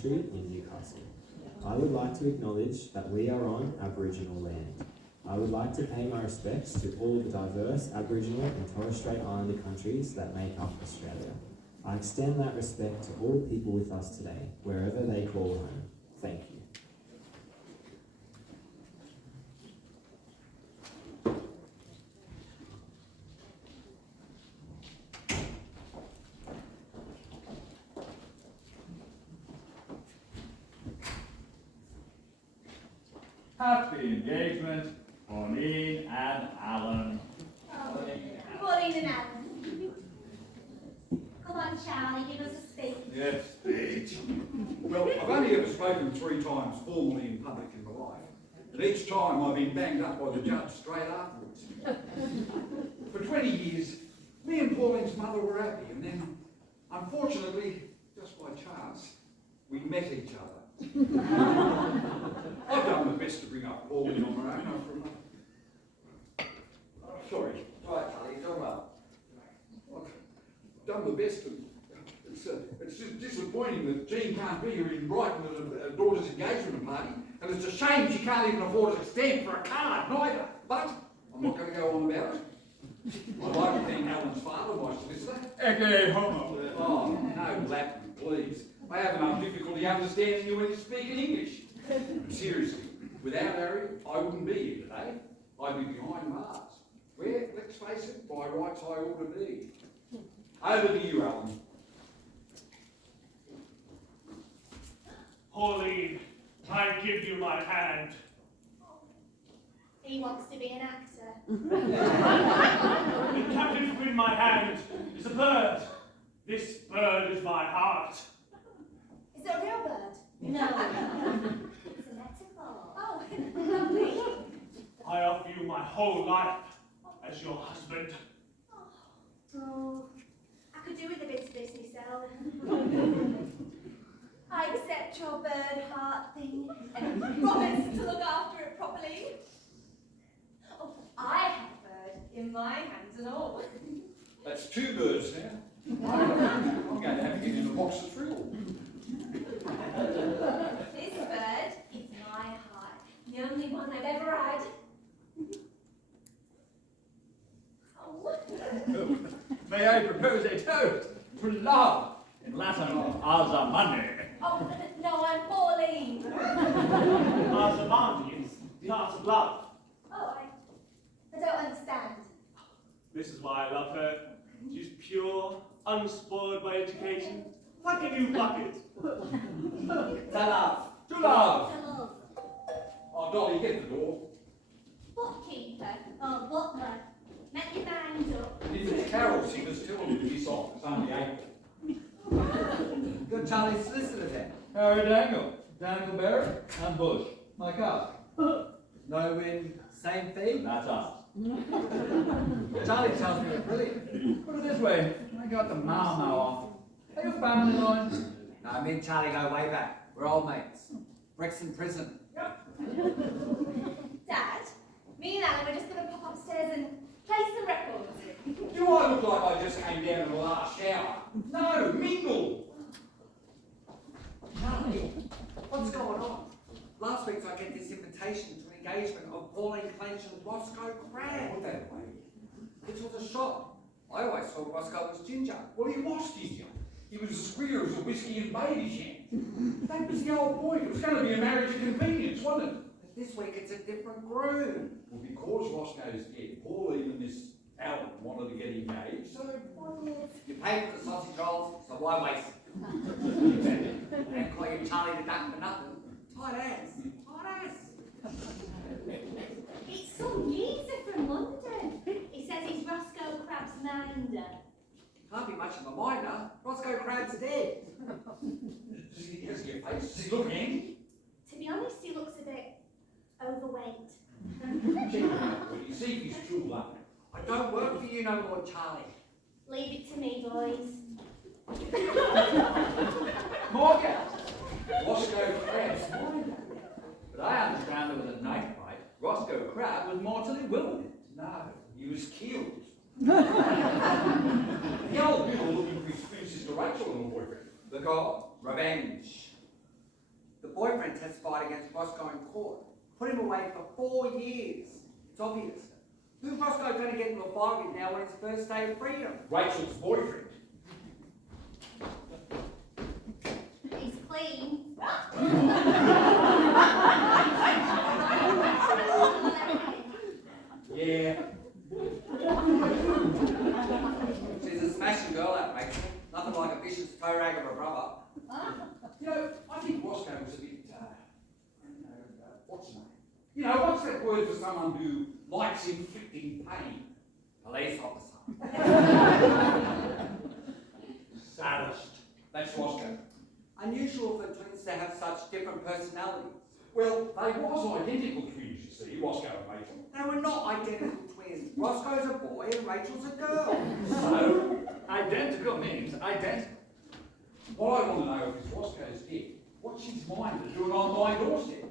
country in Newcastle. I would like to acknowledge that we are on Aboriginal land. I would like to pay my respects to all the diverse Aboriginal and Torres Strait Islander countries that make up Australia. I extend that respect to all people with us today, wherever they call home. Thank you. Happy engagement, Pauline and Alan. Pauline and Alan. Come on, Charlie, give us a speech. Yes, speech. Well, I've only ever spoken 3 times formally in public in my life. And each time I've been banged up by the judge straight afterwards. For 20 years, me and Pauline's mother were happy, and then, unfortunately, just by chance, we met each other. I've done my best to bring up Pauline on my own. Sorry. Right, Charlie, you're doing well. I've done my best. It's just disappointing that Jean can't be here in Brighton at her daughter's engagement party, and it's a shame she can't even afford a stamp for a card, neither. But I'm not going to go on about it. I'd like to thank Alan's father, my solicitor. Eke homo. Oh, no Latin, please. I have enough difficulty understanding you when you speak in English. Seriously, without Harry, I wouldn't be here today. I'd be behind Mars, where, let's face it, by rights I ought to be. Over to you, Alan. Pauline, I give you my hand. He wants to be an actor. The captive in my hand is a bird. This bird is my heart. Is it a real bird? No. It's a metaphor. Oh, lovely. I offer you my whole life as your husband. Oh, I could do with a bit of this myself. I accept your bird heart thing and promise to look after it properly. Oh, I have a bird in my hands and all. That's 2 birds now. I'm going to have to get in a box of thrill. This bird is my heart, the only one I've ever had. Oh. May I propose a toast to love, in Latin, Azamani. Oh, no, I'm Pauline. Azamani is the art of love. Oh, I don't understand. This is why I love her. She's pure, unspoiled by education, like a new bucket. To love. To love. Hello. Oh, Dolly, get the door. Bookkeeper. Oh, butler. Make your mind up. And if it's Carol Singers, tell them to piss off. It's only April. Good Charlie's solicitor then. Harry Dangle, Daniel Barrett, and Bush. My car. No win, same fee. That's us. Charlie tells me you're brilliant. Put it this way, I got the Mau off. Are you family line? No, me and Charlie go way back. We're old mates. Brixton prison. Dad, me and Alan were just going to pop upstairs and play some records. Do I look like I just came down in the last shower? No, mingle. Charlie, what's going on? Last week I get this invitation to an engagement of Pauline Clench and Roscoe Crab. Put that way. It was a shock. I always thought Roscoe was ginger. Well, he was ginger. He was as queer as a whiskey and baby shank. That was the whole point. It was going to be a marriage of convenience, wasn't it? But this week it's a different groom. Well, because Roscoe's dead, Pauline and this Alan wanted to get engaged, so You paid for the sausage rolls, so why waste it? And call you Charlie the Duck for nothing. Tight ass. Tight ass. It's some geezer from London. He says he's Roscoe Crab's minder. Can't be much of a minder. Roscoe Crab's dead. does he has your face? Does he look handy? To be honest, he looks a bit overweight. Well, you see if he's true love. I don't work for you no more, Charlie. Leave it to me, boys. Morgan. Roscoe Crab's mine. But I understand there was a knife fight. Roscoe Crab was mortally wounded. No, he was killed. The old people looking for his twin sister Rachel and a boyfriend. The god, revenge. The boyfriend testified against Roscoe in court. Put him away for 4 years. It's obvious. Who's Roscoe going to get into a fight with now on his first day of freedom? Rachel's boyfriend. He's clean. Yeah. She's a smashing girl, that Rachel. Nothing like a vicious toe rag of a brother. You know, I think Roscoe was a bit, what's his name? You know, what's that word for someone who likes inflicting pain? Police officer. Sadist. That's Roscoe. Unusual for twins to have such different personalities. Well, they was identical twins, you see, Roscoe and Rachel. They were not identical twins. Roscoe's a boy and Rachel's a girl. So, identical means identical. What I want to know is Roscoe's dead. What's his mind to do it on my doorstep?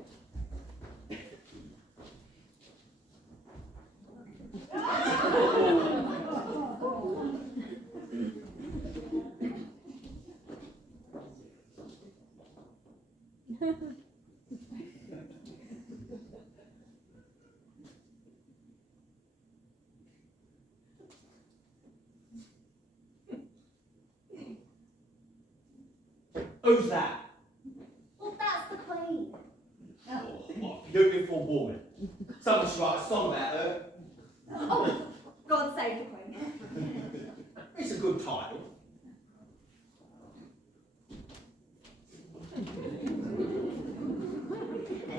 Who's that? Well, that's the Queen. Oh, what beautiful woman. Someone should write a song about her. Oh, God save the Queen. It's a good title.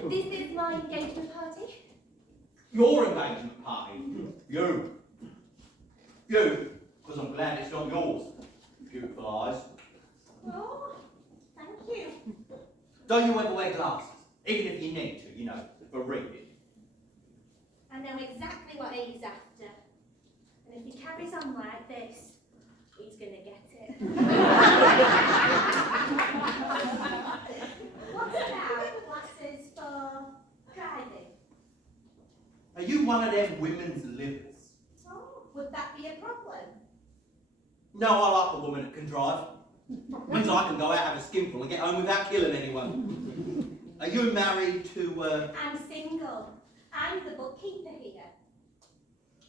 This is my engagement party. Your engagement party. You. You. Because I'm glad it's not yours. Beautiful eyes. Oh, thank you. Don't you ever wear glasses? Even if you need to, you know, for reading. I know exactly what he's after. And if he carries on like this, he's going to get it. What's about glasses for driving? Are you one of them women's livers? Oh, would that be a problem? No, I like a woman that can drive. Means I can go out, have a skinful and get home without killing anyone. Are you married to, I'm single. I'm the bookkeeper here.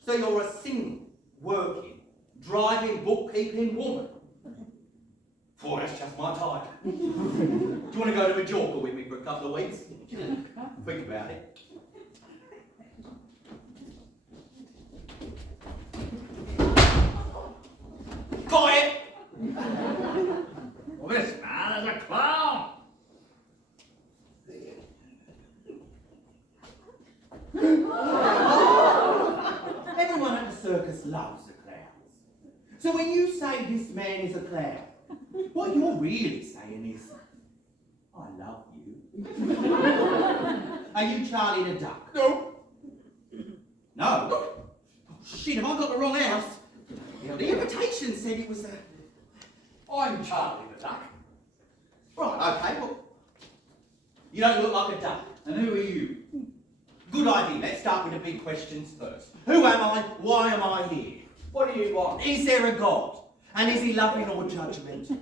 So you're a single, working, driving, bookkeeping woman? Boy, that's just my type. Do you want to go to Majorca with me for a couple of weeks? Think about it. Quiet! Well, this man is a clown. Everyone at the circus loves the clowns. So when you say this man is a clown, what you're really saying is, I love you. Are you Charlie the Duck? No. No? Oh, shit, have I got the wrong house? Yeah, the invitation said it was I'm Charlie the Duck. Right, okay, well, you don't look like a duck. And who are you? Good idea, let's start with the big questions first. Who am I? Why am I here? What do you want? Is there a God? And is he loving or judgmental?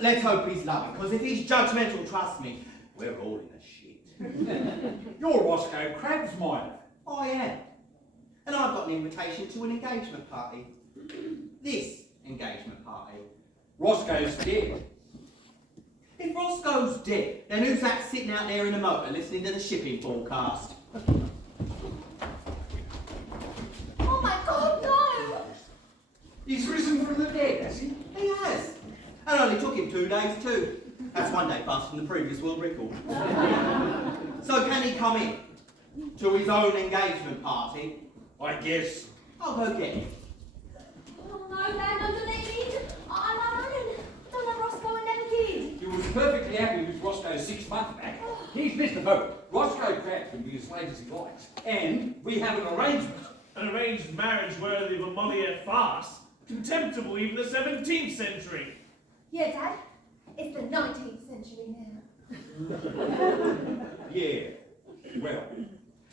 Let's hope he's loving, because if he's judgmental, trust me, we're all in the shit. You're Roscoe Crabsmire. I am. And I've got an invitation to an engagement party. This engagement party. Roscoe's dead. If Roscoe's dead, then who's that sitting out there in the motor listening to the shipping forecast? Oh my God, no! He's risen from the dead, has he? He has. And it only took him 2 days too. That's 1 day faster than the previous world record. So can he come in to his own engagement party? I guess. I'll go get him. Oh no, Dad, don't delete me. I'm Aaron. Don't let Roscoe and never did. He was perfectly happy with Roscoe 6 months back. He's missed the boat. Roscoe Crabs can be as late as he likes. And we have an arrangement. An arranged marriage worthy of a Moliere farce, contemptible even the 17th century. Yeah, Dad. It's the 19th century now. Yeah. Well.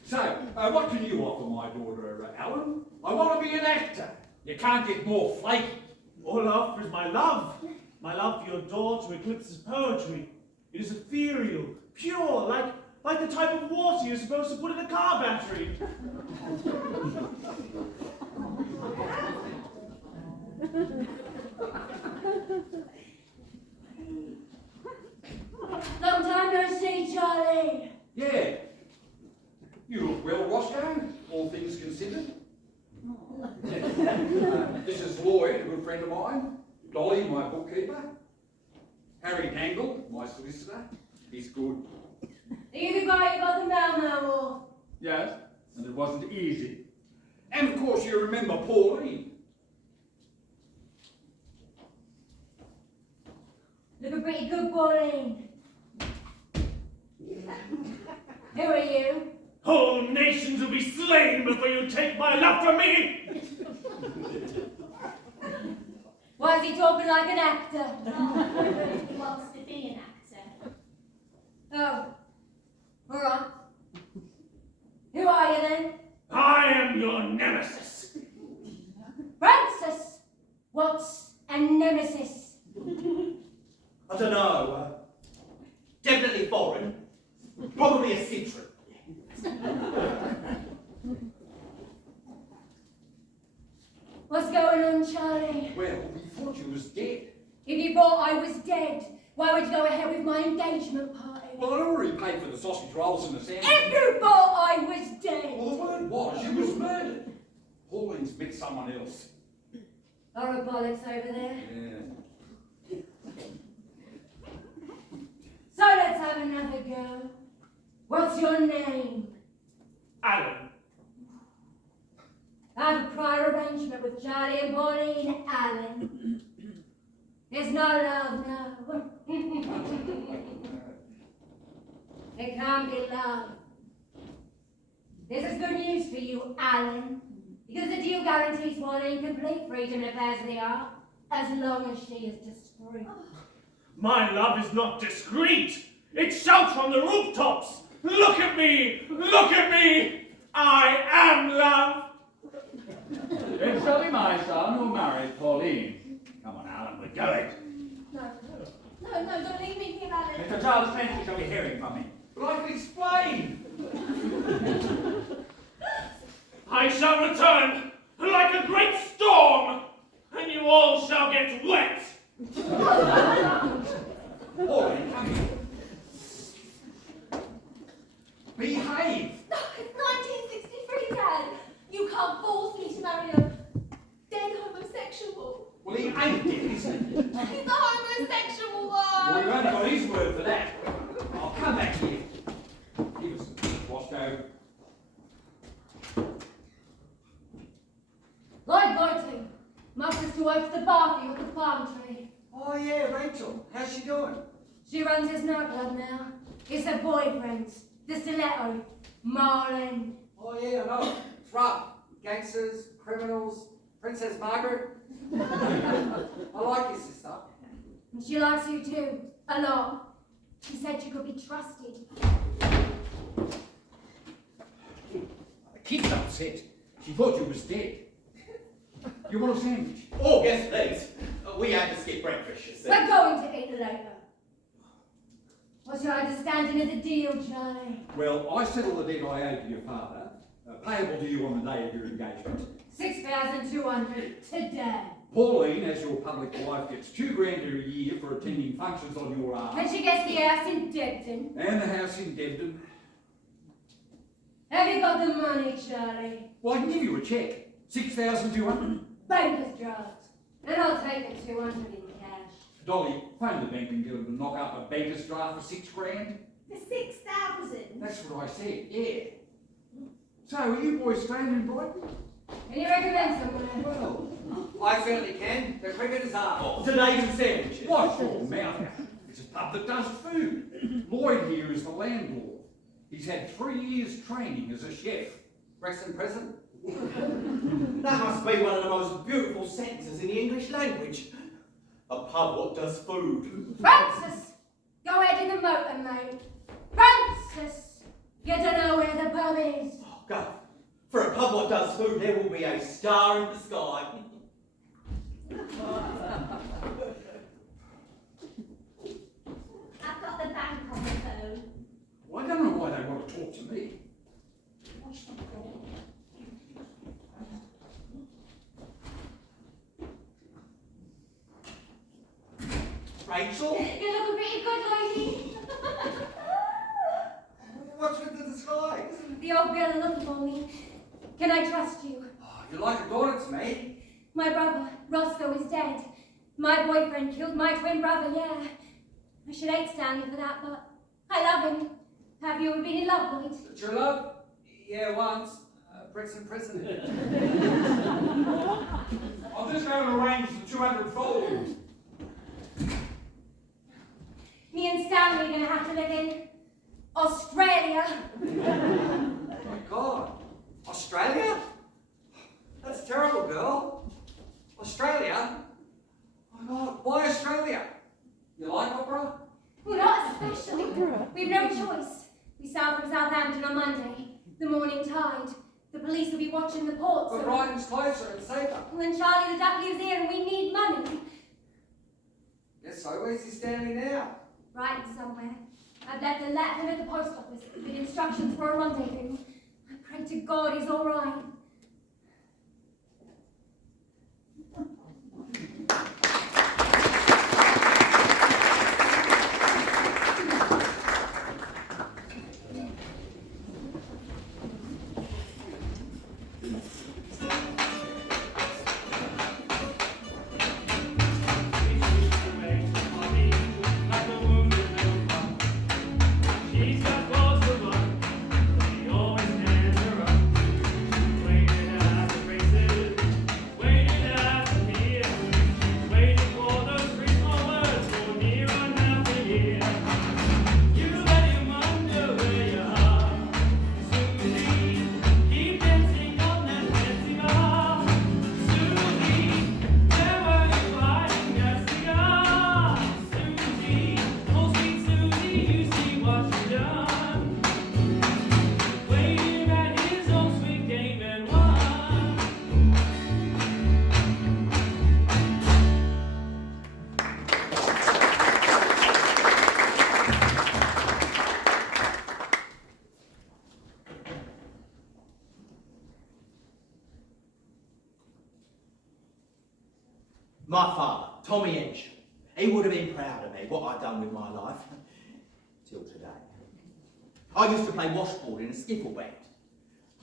So, what can you offer my daughter, Alan? I want to be an actor. You can't get more flaky. All I offer is my love. My love for your daughter eclipses poetry. It is ethereal, pure, like the type of water you're supposed to put in a car battery. Long time no see, Charlie. Yeah. You look well, Roscoe, all things considered. This is Lloyd, a good friend of mine. Dolly, my bookkeeper. Harry Dangle, my solicitor. He's good. Are you the guy who got the Mau War? Yes, and it wasn't easy. And of course you remember Pauline. Looking pretty good, Pauline. Who are you? Whole nations will be slain before you take my love from me! Why is he talking like an actor? He wants to be an actor. Oh, all right. Who are you then? I am your nemesis. Francis. What's a nemesis? I don't know. Definitely foreign. Probably a citron. What's going on, Charlie? Well, we thought you was dead. If you thought I was dead, why would you go ahead with my engagement party? Well, I'd already paid for the sausage rolls and the sandwich. If you thought I was dead! Well, the word was you was murdered. Pauline's met someone else. Horror bollocks over there. Yeah. So let's have another go. What's your name? Alan. I have a prior arrangement with Charlie and Pauline Allen. There's no love, no. There can't be love. This is good news for you, Alan, because the deal guarantees Pauline complete freedom in affairs of the art, as long as she is discreet. My love is not discreet. It shouts from the rooftops. Look at me! Look at me! I am love! It shall be my son who marries Pauline. Come on, Alan, we're going. No, don't leave me here, Alan. Mr. Charles Fenton shall be hearing from me. But I can explain. I shall return like a great storm, and you all shall get wet. Pauline, come here. Behave. No, it's 1963, Dad. You can't force me to marry a dead homosexual. Well, he ain't dead, is he? He's a homosexual, Well, though. we've only got his word for that. I'll come back here. Give us a Roscoe. Lloyd Boyton, masters to open the bathroom at the palm tree. Oh yeah, Rachel. How's she doing? She runs his nightclub now. It's her boyfriend's, the stiletto, Marlin. Oh yeah, I know. It's rough. Gangsters, criminals, Princess Margaret. I like your sister. And she likes you too, a lot. She said you could be trusted. The kid's upset. She thought you was dead. You want a sandwich? Oh, yes, please. We had to skip breakfast, you see. We're going to eat later. What's your understanding of the deal, Charlie? Well, I settled the debt I owed to your father, payable to you on the day of your engagement. 6,200 today. Pauline, as your public wife, gets $2,000 a year for attending functions on your And arm. she gets the house in Debden. And the house in Debden. Have you got the money, Charlie? Well, I can give you a cheque. 6,200. Banker's draft. And I'll take the 200 in cash. Dolly, phone the bank and get them to knock up a banker's draft for $6,000. For 6,000. That's what I said, yeah. So, are you boys staying in Brighton? Can you recommend someone? Well, I certainly can. The cricketers are. Oh, today and sandwiches. watch your mouth. It's a pub that does food. Lloyd here is the landlord. He's had 3 years training as a chef. Brexton present. That must be one of the most beautiful sentences in the English language. A pub what does food. Francis! Go ahead in the motor, mate. Francis! You don't know where the pub is. Oh, God. For a pub what does food, there will be a star in the sky. I've got the bag Rachel? You're looking pretty good, Lloydie. What's with the disguise? The old girl are looking for me. Can I trust you? Oh, you're like a daughter to me. My brother, Roscoe, is dead. My boyfriend killed my twin brother, yeah. I should hate Stanley for that, but I love him. Have you ever been in love, Lloyd? True love? Yeah, once. Bricks in prison. I'm just going to arrange the 200 volumes. Me and Stanley are going to have to live in Australia. Oh my God. Australia? That's terrible, girl. Australia? Oh my God, why Australia? You like opera? Well, not especially. We've no choice. We sail from Southampton on Monday. The morning tide. The police will be watching the port, But so... Brighton's closer and safer. Well, then Charlie the Duck lives here and we need money. Yes, so where's he standing now? Writing somewhere. I've left a letter at the post office with instructions for a rendezvous. I pray to God he's all right. She's got clothes to run, she always stands her up. Waiting at the races, waiting at the pier, waiting for those Christmas words for near on half a year. You let him wonder where you are, Susie. Keep dancing on that dancing bar, Susie. Where were you hiding that cigar, Susie? Oh, sweet Susie, you see what you've done. Played him at his own sweet game and won. My father, Tommy Hensham, he would have been proud of me, what I'd done with my life, till today. I used to play washboard in a skiffle band,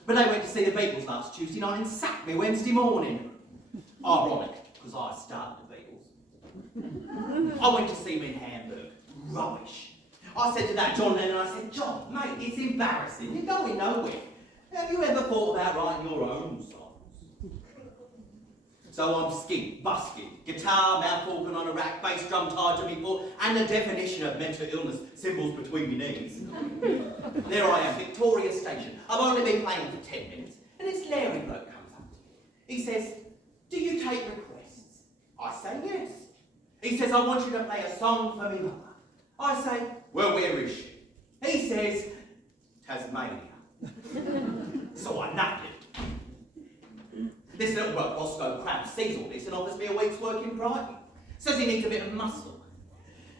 but they went to see the Beatles last Tuesday night and sacked me Wednesday morning. Ironic, because I started the Beatles. I went to see them in Hamburg. Rubbish. I said to that John Lennon, I said, John, mate, it's embarrassing. You're going nowhere. Have you ever thought about writing your own songs? So I'm skint, busking, guitar, mouth organ on a rack, bass drum tied to me foot, and the definition of mental illness, cymbals between my knees. There I am, Victoria Station. I've only been playing for 10 minutes, and this Larry bloke comes up to me. He says, do you take requests? I say yes. He says, I want you to play a song for me mother. I say, well, where is she? He says, Tasmania. So I nabbed it. This little bloke, Roscoe Crabbe, sees all this and offers me a week's work in Brighton. Says he needs a bit of muscle.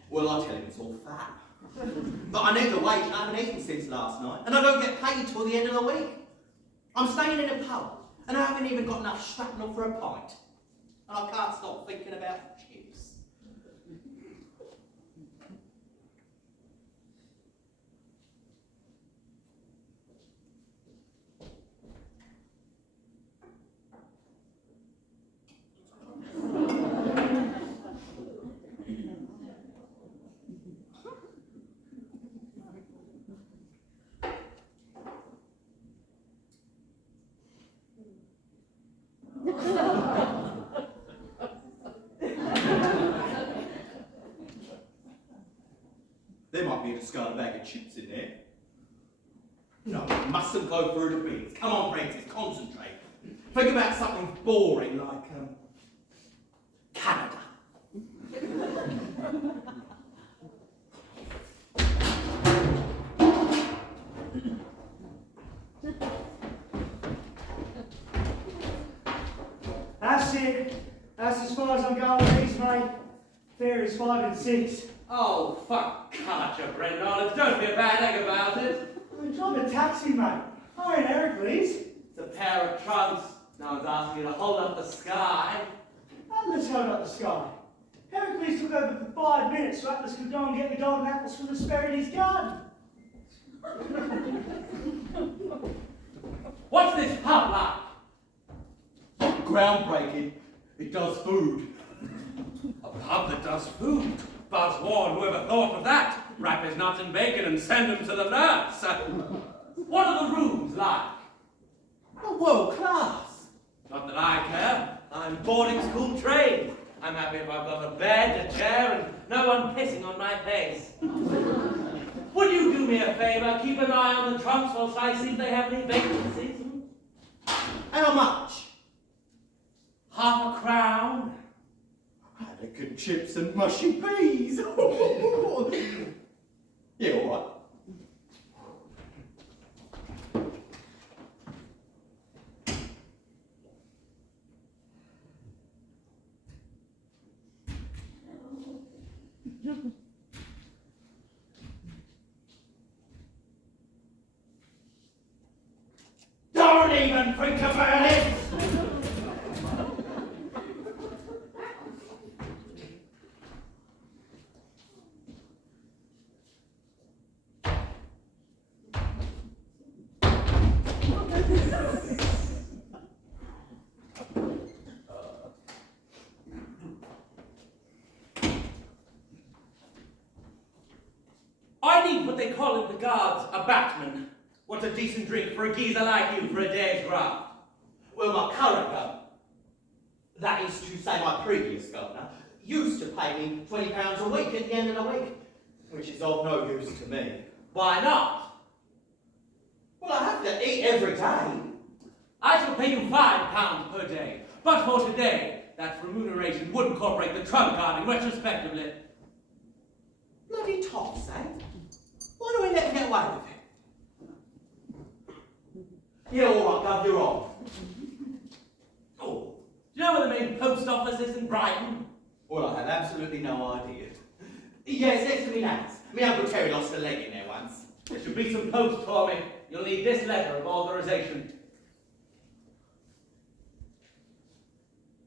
Well, I tell him it's all fat. But I need the wage and I haven't eaten since last night, and I don't get paid till the end of the week. I'm staying in a pub, and I haven't even got enough shrapnel for a pint. And I can't stop thinking about chips. There might be a discarded bag of chips in there. No, it mustn't go through the bins. Come on, Francis, concentrate. Think about something boring like, Canada. That's it. That's as far as I'm going with these, mate. Fair is 5 and 6. Oh, fuck, can't you, Brendan? Don't be a bad egg about it. I'm driving a taxi, mate. Hi, Heracles. It's a pair of trunks. No one's asking you to hold up the sky. And let's hold up the sky. Heracles took took over for 5 minutes so Atlas could go and get the golden apples from the sparrow in his garden. What's this pub like? Groundbreaking. It does food. A pub that does food. Buzz Ward, whoever thought of that? Wrap his nuts in bacon and send him to the nurse. What are the rooms like? Oh, world class. Not that I care. I'm boarding school trained. I'm happy if I've got a bed, a chair, and no one pissing on my face. Would you do me a favour? Keep an eye on the trunks whilst I see if they have any vacancies. How much? Half a crown. Elegant chips and mushy peas. Yeah, all right. Don't even think about it! I need what they call in the guards a batman. What's a decent drink for a geezer like you for a day's graft? Well, my current governor, that is to say my previous governor, used to pay me £20 a week at the end of the week, which is of no use to me. Why not? Well, I have to eat every day. I shall pay you £5 per day. But for today, that remuneration would incorporate the trunk guarding retrospectively. Bloody tops, eh? Why do we let them get away with it? Yeah, all right, Gov, you're on. Oh, do you know where the main post office is in Brighton? Well, I have absolutely no idea. Yes, next to me nan's. Me Uncle Terry lost a leg in there once. There should be some post for me. You'll need this letter of authorization.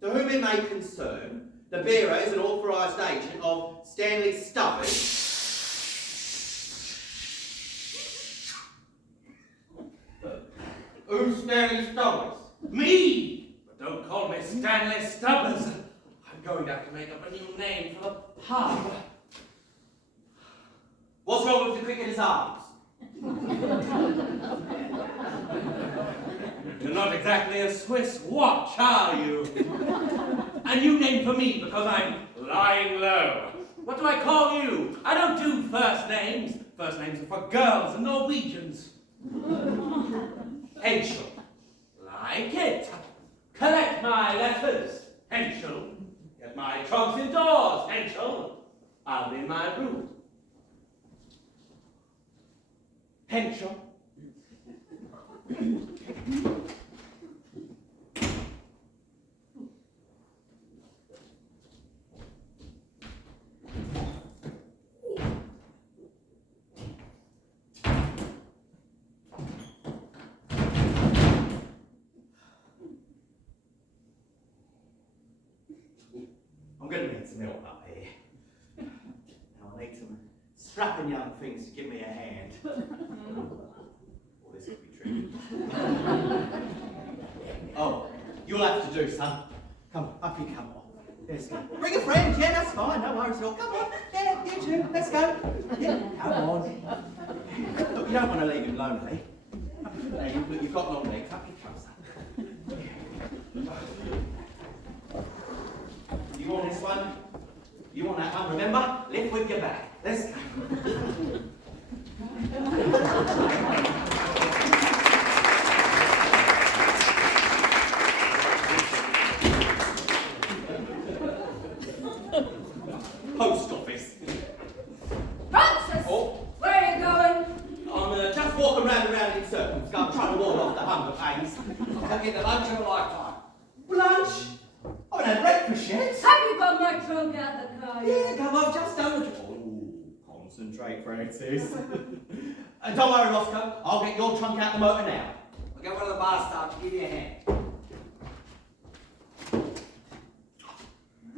To whom it may concern, the bearer is an authorised agent of Stanley Stubbers. Who's Stanley Stubbers? Me! But don't call me Stanley Stubbers. I'm going to have to make up a new name for the pub. What's wrong with the cricketer's arms? You're not exactly a Swiss watch, are you? A new name for me because I'm lying low. What do I call you? I don't do first names. First names are for girls and Norwegians. Henschel. Like it. Collect my letters. Henschel. Get my trunks indoors. Henschel. I'll be in my room. Henschel. I'm going to need some help up here. Now I need some strapping young things to give me a hand. Oh, this could be tricky. Oh, you'll have to do, son. Come on, up you come on. Let's go. Bring a friend, yeah, that's fine, no worries at all. Come on, yeah, you too, let's go. Yeah, come on. Look, you don't want to leave him lonely. Now, you've got long legs, up you come, son. You want this one? You want that one? Remember? Lift with your back. Let's go. Post office. Francis! Oh, Where are you going? I'm just walking round and round in circles. I'm trying to ward off the hunger pains. I'll get the lunch of a lifetime. Lunch? I haven't had breakfast yet. Have you got my trunk out the car yet? Yeah, come, I've just done it. Oh, concentrate, Francis. Don't worry, Roscoe. I'll get your trunk out the motor now. I'll get one of the bar staff to give you a hand.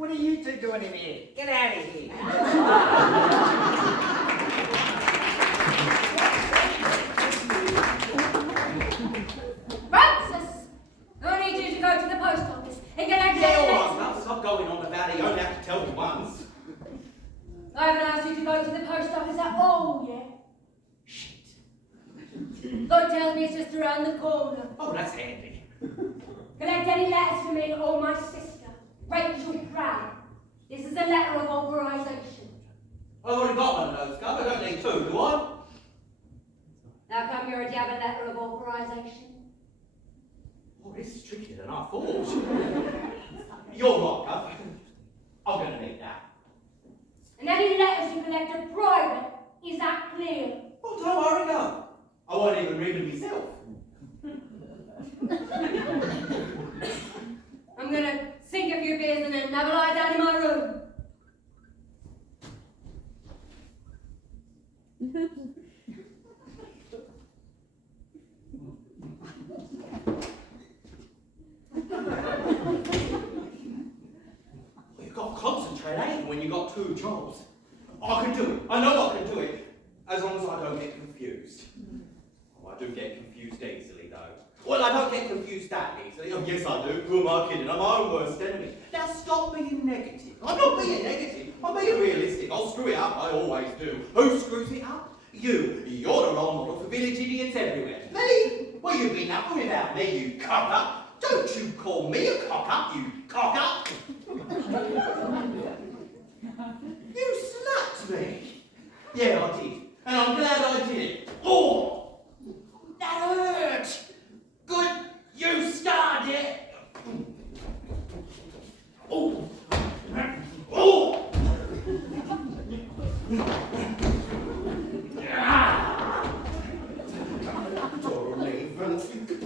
What are you two doing in here? Get out of here. Francis! I need you to go to the post office and get a Yeah, all letter. right, now stop going on about it. You only have to tell me once. I haven't asked you to go to the post office at all yet. God tells me it's just around the corner. Oh, that's handy. Collect any letters for me or my sister, Rachel Brown. This is a letter of authorization. I've already got one of those, Gov. I don't need two, do I? How come you already have a letter of authorization? Oh, this is trickier than I thought. You're right, Gov. I'm going to need that. And any letters you collect are private. Is that clear? Oh, don't worry, Gov. I won't even read them myself. I'm gonna sink a few beers and then have a lie down in my room. You've got to concentrate, ain't you, when you've got two jobs? I can do it. I know I can do it. As long as I don't get confused. Oh, I do get confused easily, though. Well, I don't get confused that easily. Oh, yes, I do. Who am I kidding? I'm my own worst enemy. Now, stop being negative. I'm not being negative. I'm being realistic. I'll screw it up. I always do. Who screws it up? You. You're the role model for village idiots everywhere. Me? Well, you've been nothing without me, you cock-up. Don't you call me a cock-up, you cock-up. You slapped me. Yeah, I did. And I'm glad I did it. Oh! That hurt! Good, you started it! Oh! Oh! Ah!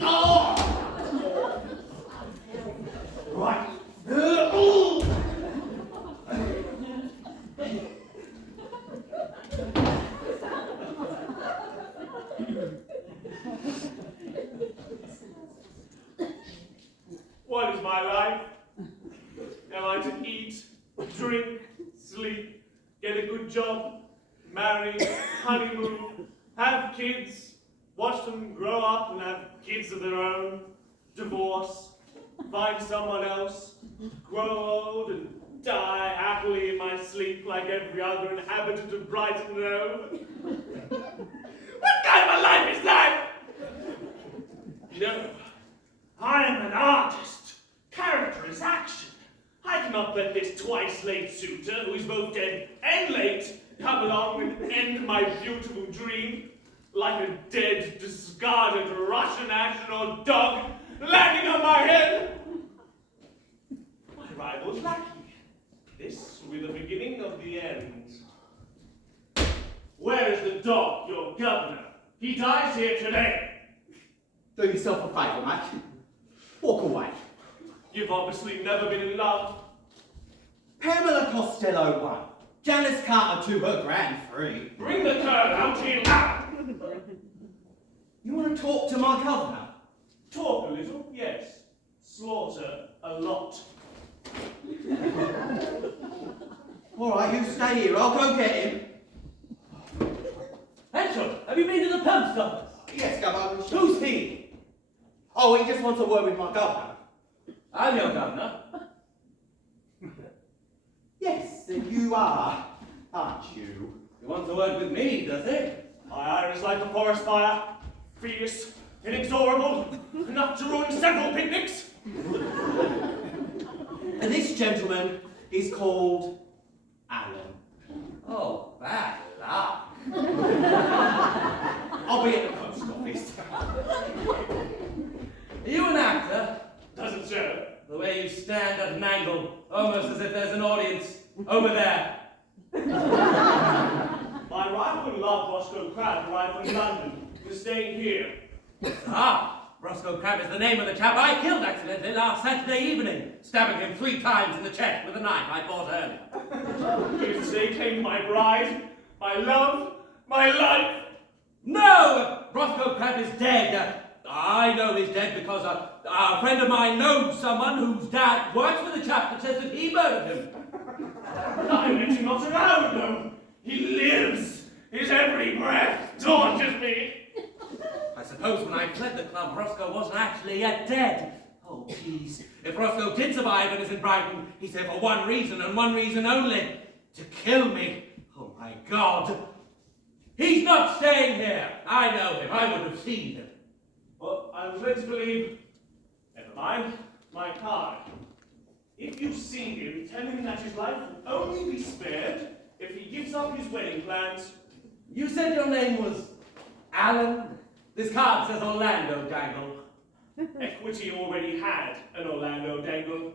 Oh! Right. Oh! What is my life? Am I to eat, drink, sleep, get a good job, marry, honeymoon, have kids, watch them grow up and have kids of their own, divorce, find someone else, grow old and die happily in my sleep like every other inhabitant of Brighton Road? What kind of a life is that? No, I am an artist. Character is action. I cannot let this twice late suitor, who is both dead and late, come along and end my beautiful dream like a dead, discarded Russian astronaut dog landing on my head. My rival's lucky. This will be the beginning of the end. Where is the dog, your governor? He dies here today. Do yourself a favour, mate. Walk away. You've obviously never been in love. Pamela Costello won. Janice Carter to her Grand Prix. Bring the curve out here now. You want to talk to my governor? Talk a little, yes. Slaughter a lot. All right, you stay here. I'll go get him. Henshaw, have you been to the post office? Yes, Governor. Who's he? Oh, he just wants a word with my governor. I'm your governor. Yes, you are, aren't you? He wants a word with me, does he? My ire is like a forest fire, fierce, inexorable, enough to ruin several picnics. And this gentleman is called Alan. Oh, bad luck. I'll be at the post office. Are you an actor? Doesn't show. The way you stand at an angle, almost as if there's an audience over there. My rival in love, Roscoe Crab, arrived from London. He's staying here. Ah, Roscoe Crab is the name of the chap I killed accidentally last Saturday evening, stabbing him 3 times in the chest with a knife I bought earlier. He today claimed my bride, my love, my life. No! Roscoe Crab is dead. I know he's dead because a friend of mine knows someone whose dad works for the chap that says that he murdered him. I meant him not around, though. He lives. His every breath tortures me. I suppose when I fled the club, Roscoe wasn't actually yet dead. Oh, jeez. If Roscoe did survive and is in Brighton, he's there for one reason and one reason only. To kill me. Oh, my God. He's not staying here. I know him. I would have seen him. Well, I was led to believe. Never mind. My card. If you see him, tell him that his life will only be spared if he gives up his wedding plans. You said your name was Alan? This card says Orlando Dangle. Equity already had an Orlando Dangle.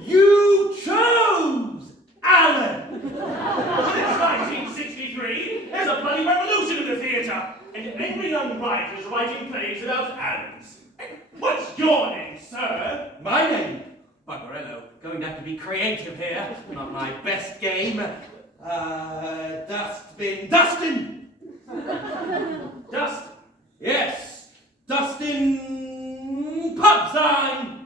You chose Alan! But it's 1963. There's a bloody revolution in the theatre. And every young writer is writing plays about Allens. What's your name, sir? My name? Barbarello. Going to have to be creative here. Not my best game. Dustbin. Dustin! Dust. Yes. Dustin Pubsine!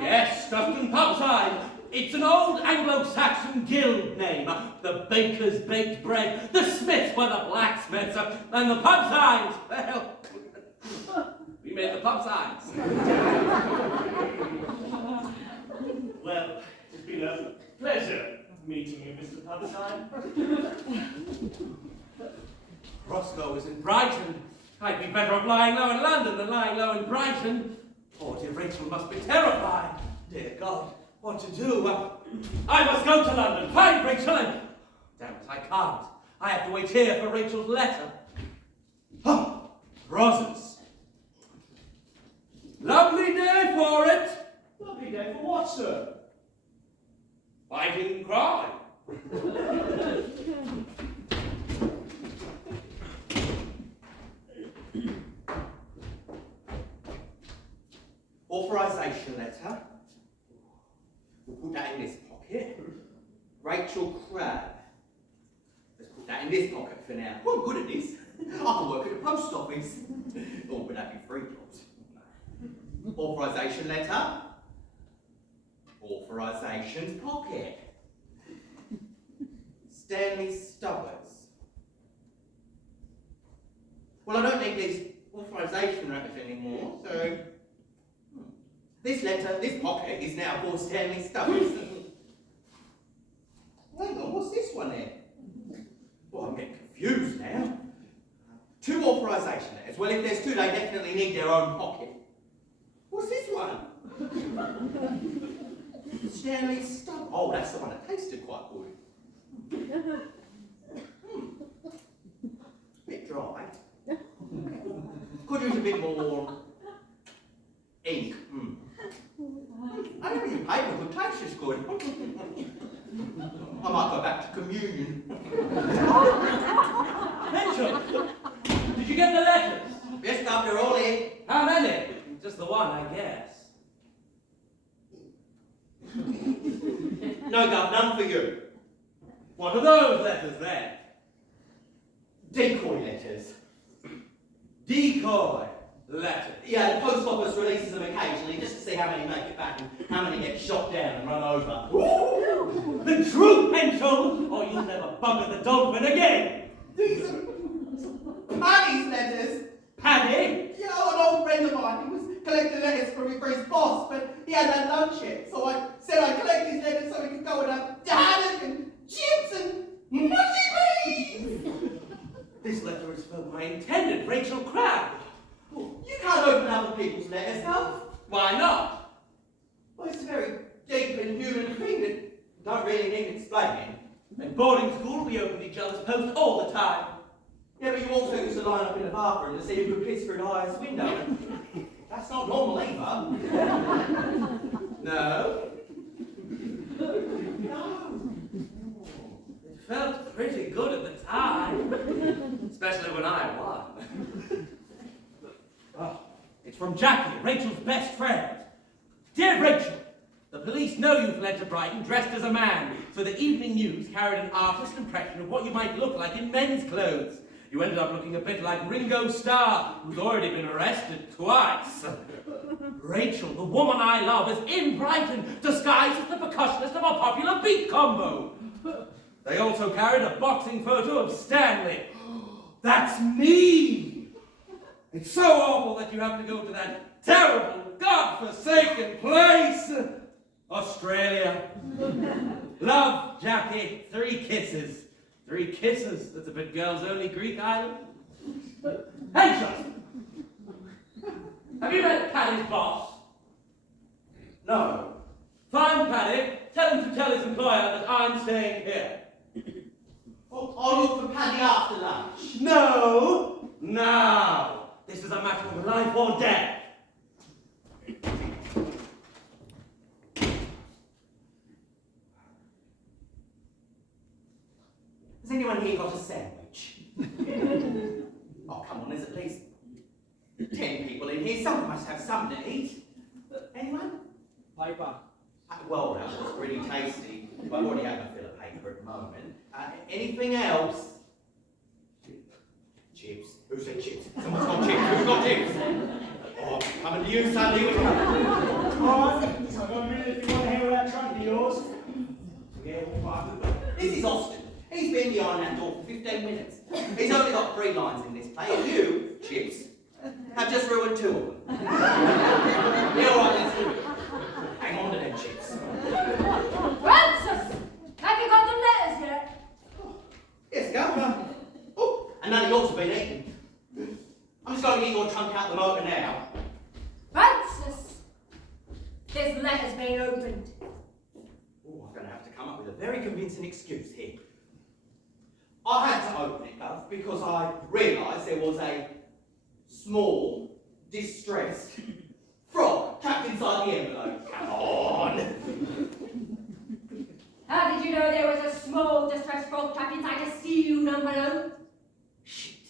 Yes, Dustin Pubsine. It's an old Anglo-Saxon guild name. The bakers baked bread, the smiths were the blacksmiths, and the Pubsines, well, we made the Pubsines. Well, it's been a pleasure meeting you, Mr. Pubsine. Roscoe is in Brighton. I'd be better off lying low in London than lying low in Brighton. Poor dear Rachel must be terrified. Dear God, what to do? I must go to London, find Rachel and... Damn it, I can't. I have to wait here for Rachel's letter. Oh, roses. Lovely day for it. Lovely day for what, sir? Fighting crime. Authorization letter. We'll put that in this pocket. Rachel Crabb. Let's put that in this pocket for now. Oh, I'm good at this. I can work at the post office. Oh, but that'd be 3 jobs. Authorization letter. Authorizations pocket. Stanley Stubbers. Well, I don't need these authorization wrappers anymore, so... This letter, this pocket, is now for Stanley Stubbers. Hang on, what's this one then? Well, I'm getting confused now. 2 authorization letters. Well, if there's 2, they definitely need their own pocket. What's this one? Stanley Stubbers. Oh, that's the one that tasted quite good. Bit dry. Could use a bit more ink. I don't even paper could taste as good. I might go back to communion. Rachel, did you get the letters? Yes, Dad, they're all in. How many? Just the one, I guess. No, Dad, none for you. What are those letters then? Decoy letters. Decoy letters. Yeah, the post office releases them occasionally just to see how many make it back and how many get shot down and run over. Ooh, the true pencil, or you'll never bugger the dolphin again. These are Paddy's letters. Paddy? Yeah, an old friend of mine. He was collecting letters for his boss, but he hadn't had lunch yet. So I said I'd collect his letters so he could go and have haddock and chips and mushy peas. This letter is for my intended Rachel Crabb. You can't open other people's letters, no? Why not? Well, it's a very deep and human thing that don't really need explaining. In boarding school, we opened each other's posts all the time. Yeah, but you also used to line up in the bathroom to see who could piss through the highest window. That's not normal either. No? No. It felt pretty good at the time. Especially when I won. Oh, it's from Jackie, Rachel's best friend. Dear Rachel, the police know you fled to Brighton dressed as a man, so the Evening News carried an artist's impression of what you might look like in men's clothes. You ended up looking a bit like Ringo Starr, who's already been arrested twice. Rachel, the woman I love, is in Brighton, disguised as the percussionist of a popular beat combo. They also carried a boxing photo of Stanley. That's me! It's so awful that you have to go to that terrible, God-forsaken place! Australia. Love, Jackie. 3 kisses. 3 kisses. That's a bit girls' only Greek island. Hey, Justin! Have you met Paddy's boss? No. Find Paddy. Tell him to tell his employer that I'm staying here. I'll look for Paddy after lunch. No! Now! This is a matter of life or death. Has anyone here got a sandwich? Oh, come on, there's at least 10 people in here. Someone must have something to eat. Anyone? Paper. Well, that was pretty tasty. I've already had my fill of paper at the moment. Anything else? Chips. Who said chips? Someone's got chips. Who's got chips? Oh, I'm coming to you, Sandy. All right, I've got a minute if you want to hear that trunk of yours. Yeah, this is Austin. He's been behind that door for 15 minutes. He's only got 3 lines in this play, and you, Chips, have just ruined 2 of them. Yeah, all right, let's do it. Hang on to them, Chips. Francis! Have you got the letters yet? Yes, Governor. Oh, and none of yours have been eaten. I'm just going to get your trunk out the motor now. Francis! This letter's been opened. Oh, I'm going to have to come up with a very convincing excuse here. I had to open it, Gov, because I realised there was a small, distressed frog trapped inside the envelope. Come on! How did you know there was a small distressed frog trapped inside a sealed envelope? Shit.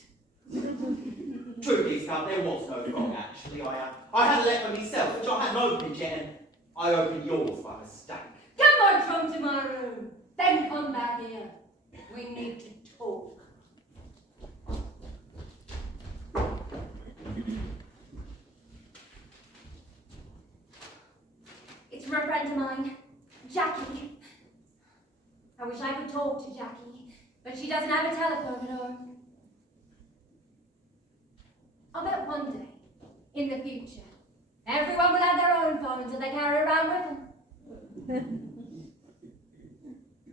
Truth is, Gov, there was no frog, actually. I had a letter for myself, which I hadn't opened yet, and I opened yours by mistake. Come on, come to my room. Then come back here. We need to talk. It's from a friend of mine, Jackie. I wish I could talk to Jackie, but she doesn't have a telephone at home. I bet one day, in the future, everyone will have their own phones that they carry around with them.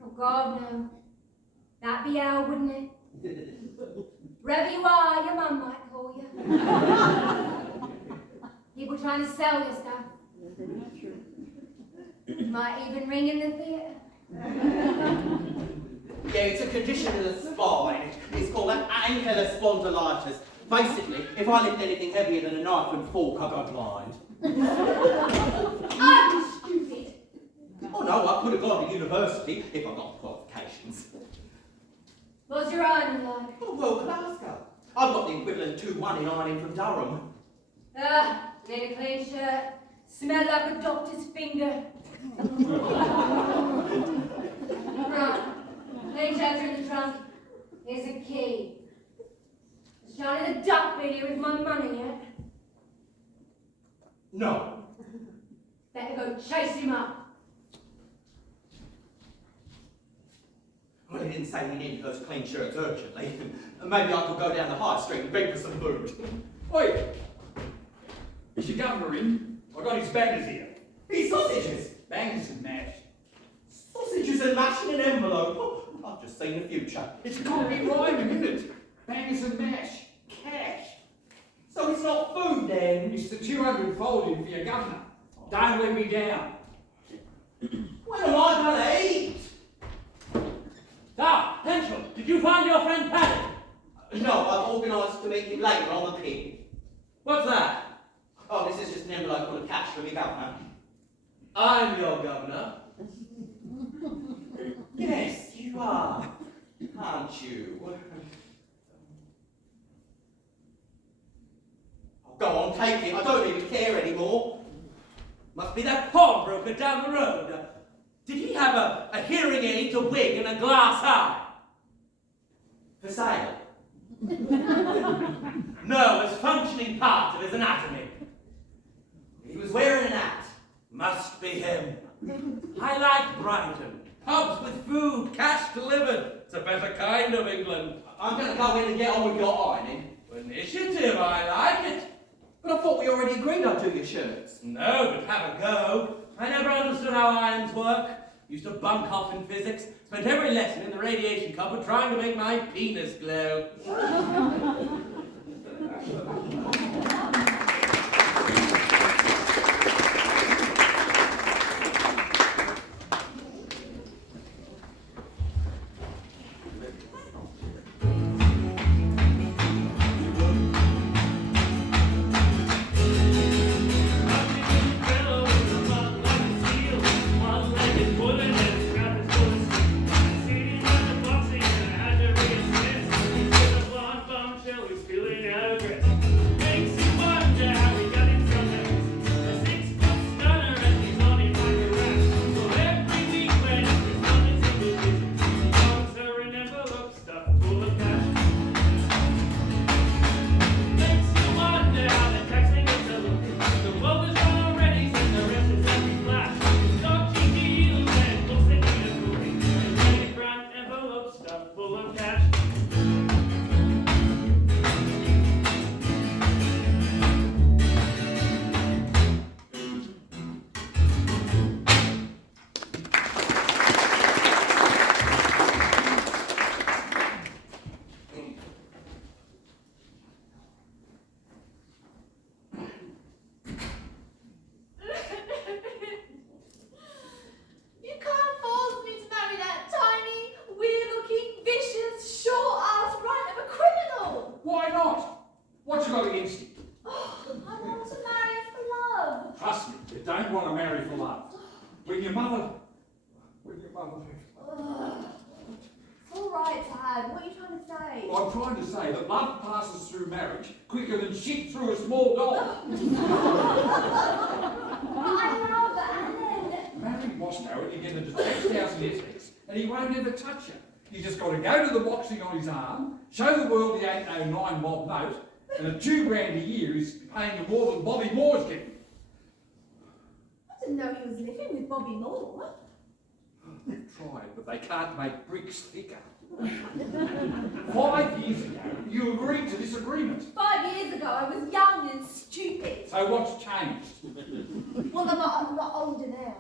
Oh God, no. That'd be hell, wouldn't it? Wherever you are, your mum might call you. People trying to sell you stuff. Might even ring in the theatre. Yeah, it's a condition of the spine. It's called an angular spondylitis. Basically, if I lift anything heavier than a knife and fork, I go blind. I'm stupid. Oh no, I could have gone to university if I got the qualifications. What's your ironing like? Oh, well, Glasgow. I've got the equivalent 2-1 in ironing from Durham. Need a clean shirt. Smell like a doctor's finger. Right. Clean shirts are in the trunk. Here's a key. Has Johnny the Duck been here with my money yet? No. Better go chase him up. Well, he didn't say he needed those clean shirts urgently. Maybe I could go down the high street and beg for some food. Oi! Is your governor in? I got his bangers here. These sausages! Bangers and mash. Sausages and mash in an envelope. Oh, I've just seen the future. It's got to be rhyming, isn't it? Bangers and mash. Cash. So it's not food then? It's the 200 folding for your governor. Don't let me down. When am I gonna eat? Ah, Henschel, did you find your friend Paddy? No, I've organised to meet him later on the pin. What's that? Oh, this is just an envelope full of cash from your governor. I'm your governor. Yes, you are, aren't you? Oh, go on, take it. I don't even care anymore. Must be that pawnbroker down the road. Did he have a hearing aid, a wig, and a glass eye? For sale. No, as functioning part of his anatomy. He was wearing an hat. Must be him. I like Brighton. Pubs with food, cash delivered. It's a better kind of England. I'm going to go in and get on with your ironing. Initiative, I like it. But I thought we already agreed I'd do your shirts. No, but have a go. I never understood how irons work. Used to bunk off in physics. Spent every lesson in the radiation cupboard trying to make my penis glow. I'm trying to say that love passes through marriage quicker than shit through a small dog. I love Alan. Marry Moscow and you get a detached house in Essex and he won't ever touch you. You just got to go to the boxing on his arm, show the world he ain't no 9-mob note, and at $2,000 a year is paying you more than Bobby Moore's getting. I didn't know he was living with Bobby Moore. They've tried, but they can't make bricks thicker. 5 years ago, you agreed to this agreement. 5 years ago, I was young and stupid. So what's changed? Well, I'm not older now.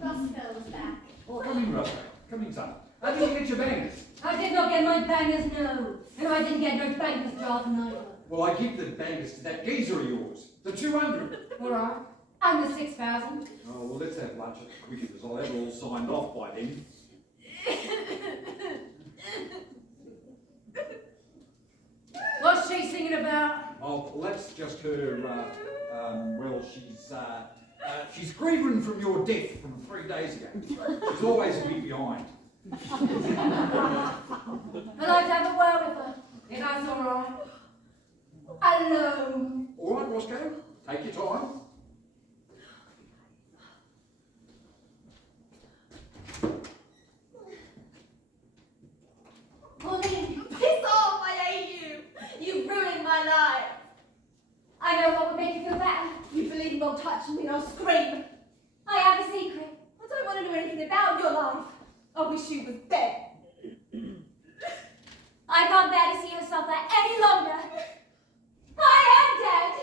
Roscoe was back. Oh, come in, Roscoe. Come in, son. How did you get your bangers? I did not get my bangers, no. And I didn't get no bangers jar neither. Well, I give the bangers to that geezer of yours. The 200. All right. And the 6,000. Oh, well, let's have lunch at the Quickers. I'll have it all signed off by then. What's she singing about? Oh, well, that's just her, she's grieving from your death from 3 days ago. She's always a bit behind. I'd like to have a word with her, if that's all right. Alone. All right, Roscoe, take your time. Pauline, Piss off, I hate you. You ruined my life. I know what would make you feel better. You believe me, I'll touch me and I'll scream. I have a secret. I don't want to know anything about your life. I wish you was dead. I can't bear to see her suffer any longer. I am dead.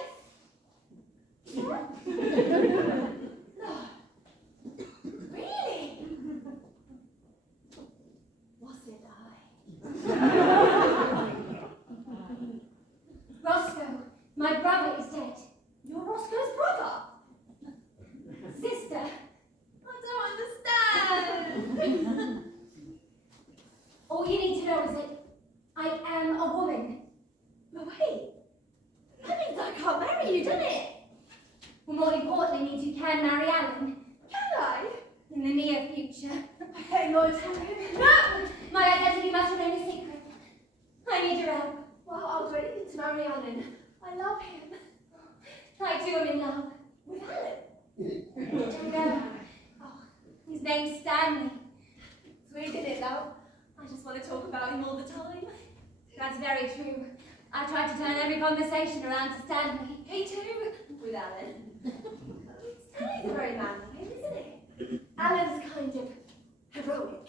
Really? Was it I? Roscoe, my brother is dead. You're Roscoe's brother? Sister, I don't understand. all you need to know is that I am a woman. But wait, that means I can't marry you, doesn't it? Well, more importantly, means you can marry Alan Can I? in the near future. I hate my time. No! My identity must remain a secret. I need your help. Well, I'll do anything to marry Alan. I love him. I too am in love. With Alan? And, oh, his name's Stanley. Sweet, isn't it, love? I just want to talk about him all the time. That's very true. I tried to turn every conversation around to Stanley. He too, with Alan. Stanley's a very manly name, isn't he? Alan's kind of heroic.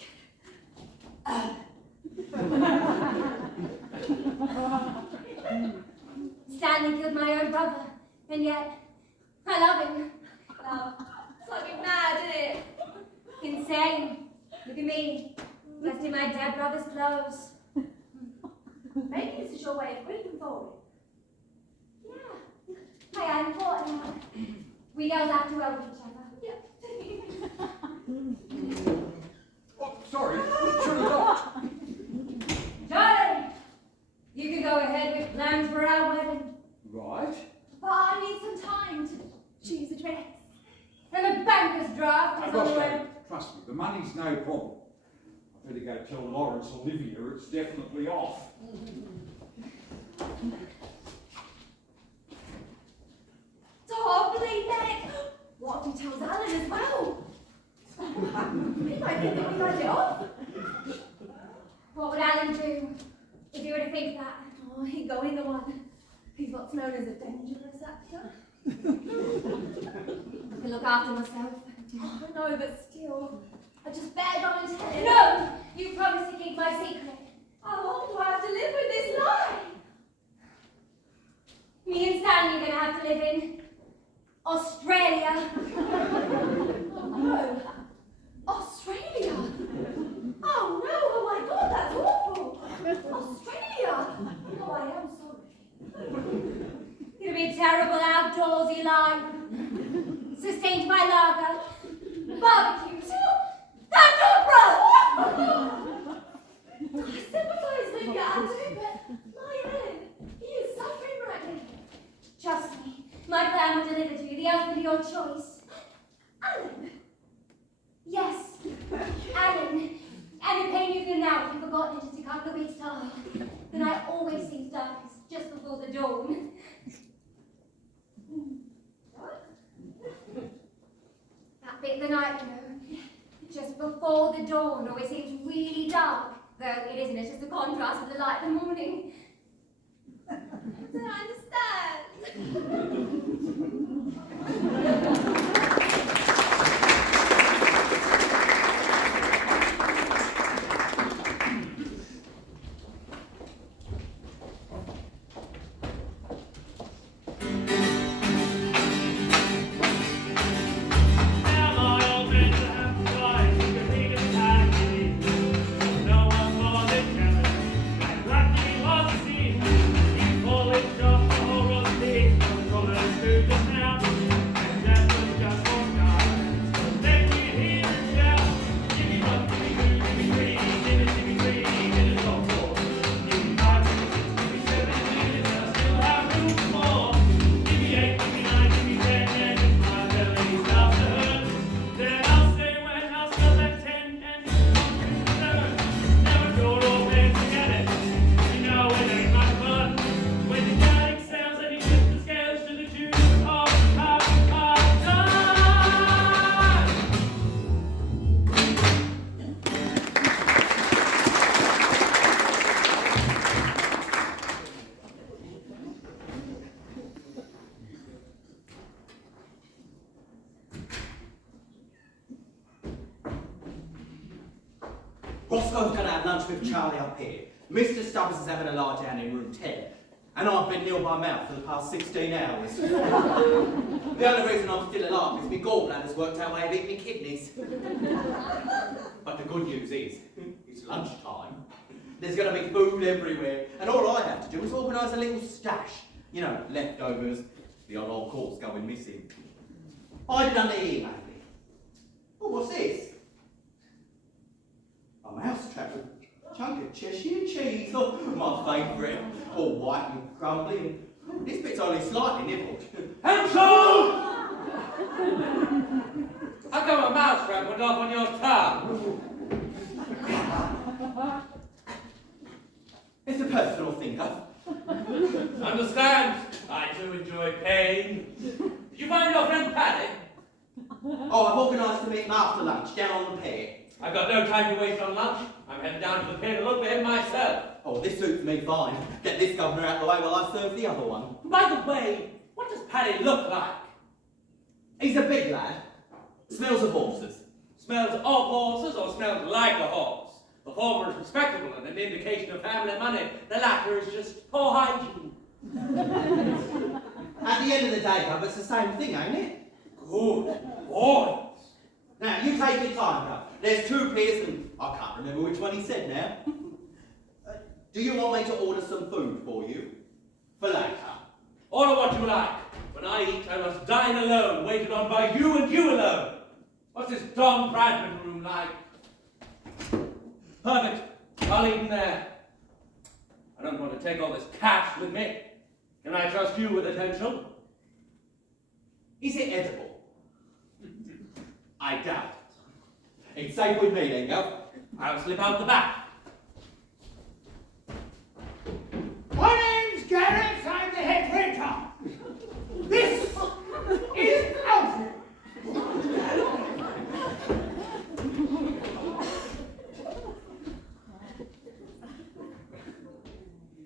Stanley killed my own brother, and yet I love him. Oh, it's like being mad, isn't it? Insane. Look at me, dressed in my dead brother's clothes. Maybe this is your way of grieving for Yeah, I hadn't thought of that. We girls have to help each other. him. Yeah. Oh, sorry, should have looked. Charlie, you can go ahead with plans for our wedding. Right. But I need some time to choose a dress. And a banker's draft is on the way. Roscoe, trust me, the money's no problem. I better go tell Lawrence Olivia it's definitely off. Don't believe that. What if he tells Alan as well? He might think that we got it off. What would Alan do if he were to think that? Oh, he'd go in the one. He's what's known as a dangerous actor. I can look after myself. Oh, I know, but still. I just better go and tell him. No! You promised to keep my secret. How long do I have to live with this lie? Me and Stanley are gonna have to live in Australia. Oh no. Australia. Oh no, oh my god, that's awful. Australia. Oh, I am sorry. It'll be a terrible outdoorsy life. Sustained by lager, barbecues, and opera! I sympathise with you, Andrew, but my Alan, he is suffering right now. Trust me, my plan will deliver to you the husband of your choice. Alan. Yes, Alan. And the pain you feel now if you've forgotten it is to come the week's time. The night always seems darkest just before the dawn. That bit of the night, you know, just before the dawn always seems really dark. Though it isn't, it's just a contrast with the light of the morning. I don't understand. Now my old men have tried to compete in tag. No one was in heaven, and lucky was the sea. He polished off the whole roast beef from collars to the snout, and that was just for guys. But then we hear him shout, give me 1, give me 2, give me 3, give me 3, give me 4. Give me 5, give me 6, give me 7, give me 8, I still have room for more. Give me 8, give me 9, give me 10, and if my belly starts to hurt, then I'll stay when I'll stop at 10 and 7. Never told old men to get it. You know it ain't much fun when the guy excels and he shifts the scales to the tune of half time. Roscoe's gonna have lunch with Charlie up here. Mr. Stubbs is having a lie down in room 10. And I've been nil by mouth for the past 16 hours. The only reason I'm still alive is my gallbladder's worked out way of eating my kidneys. But the good news is, it's lunchtime. There's gonna be food everywhere, and all I have to do is organise a little stash. You know, leftovers, the odd course going missing. I've done the email. Oh, what's this? A mousetrap with a chunk of Cheshire cheese. Oh, my favourite. All white and crumbly. This bit's only slightly nibbled. Hansel! How come a mouse trap went off on your tongue? It's a personal thing, though. Understand? I too enjoy pain. Did you find your friend Paddy? Oh, I've organised to meet him after lunch down on the pier. I've got no time to waste on lunch. I'm heading down to the pier to look for him myself. Oh, this suits me fine. Get this governor out of the way while I serve the other one. By the way, what does Paddy look like? He's a big lad. Smells of horses. Smells of horses or smells like a horse? The former is respectable and an indication of family money. The latter is just poor hygiene. At the end of the day, Gov, it's the same thing, ain't it? Good boys. Now, you take your time, Gov. There's 2 piers and I can't remember which one he said now. Do you want me to order some food for you? For later. Order what you like. When I eat, I must dine alone, waited on by you and you alone. What's this Don Bradman room like? Perfect. I'll eat in there. I don't want to take all this cash with me. Can I trust you with attention? Is it edible? I doubt it. It's safe with me then, Gov. I'll slip out the back. My name's Gareth, I'm the head waiter. This is Alfred.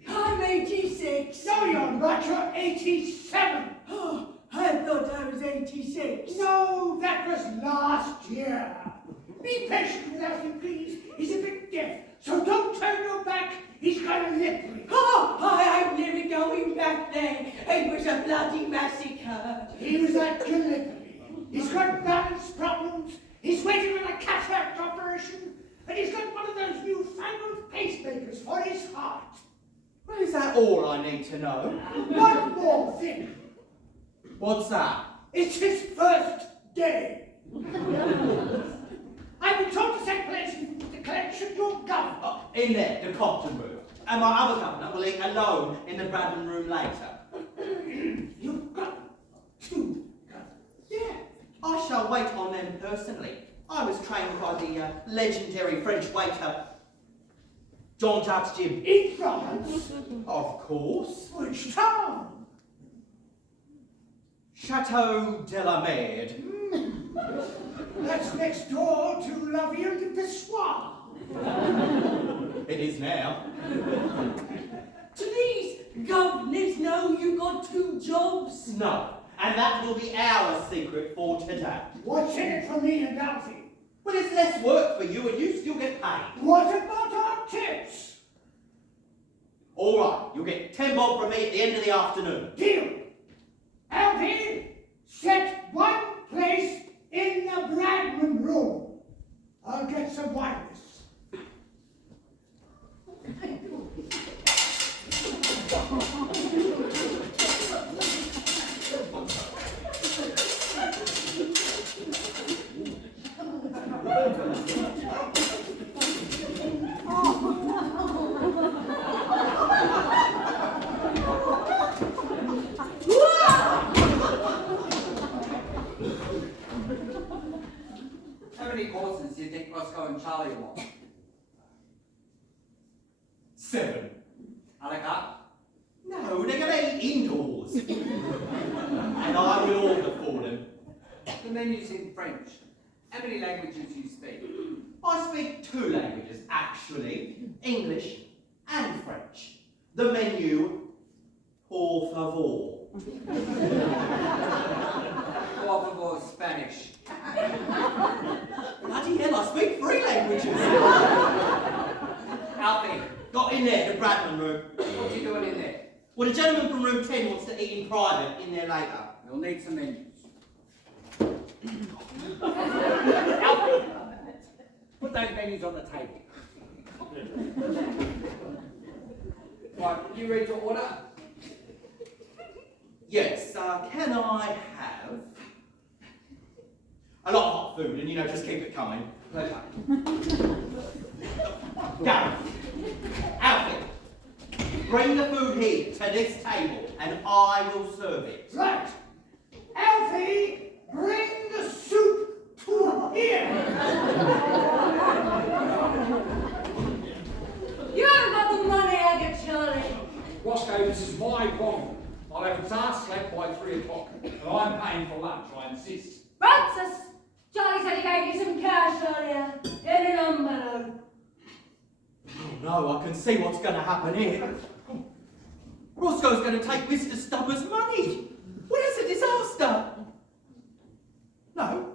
I'm 86. No, you're not, you're 87. Oh, I thought I was 86. No, that was last year. Be patient with us, please. He's a bit deaf, so don't turn your back. He's got a lip ring. Oh, I'm never going back there. It was a bloody massacre. He was at Gallipoli. He's got balance problems. He's waiting on a cataract operation. And he's got one of those newfangled pacemakers for his heart. Well, is that all I need to know? One more thing. What's that? It's his first day. I've been told to send place in the collection your governor. In there, the Compton room. And my other governor will eat alone in the Bradman room later. You've got 2 governors. Yeah, I shall wait on them personally. I was trained by the legendary French waiter, Jean-Jacques Jim. In France? Of course. Which town? Chateau de la Merde. That's next door to La Ville de Pessoir. It is now. Do these governors know you got 2 jobs? No, and that will be our secret for today. What's in it for me and Alfie? Well, it's less work for you and you still get paid. What about our tips? All right, you'll get 10 bob from me at the end of the afternoon. Deal. Alfie, set 1 place in the Bradman room. I'll get some wireless. How many courses do you think Roscoe and Charlie want? 7. A la carte? No, they're going to eat indoors. And I will order for them. The menu's in French. How many languages do you speak? I speak 2 languages, actually. English and French. The menu, por favor. Por favor, Spanish. Bloody hell, I speak 3 languages. Alfie, Got in there, the Bradman room. what are you doing in there? Well, the gentleman from room 10 wants to eat in private in there later. We'll need some menus. Alfie, put those menus on the table. Right, you ready to order? Yes, can I have a lot of hot food and, just keep it coming? Pleasure. Gareth, Alfie, bring the food here to this table and I will serve it. Right. Alfie, bring the soup to here. You haven't got the money, have you, Charlie? Roscoe, this is my problem. I'll have a task slept by 3 o'clock, and I'm paying for lunch, I insist. Francis! Charlie said he gave you some cash earlier. Here in an umbrella. Oh no, I can see what's going to happen here. Roscoe's going to take Mr. Stubber's money. Well, it's a disaster. No.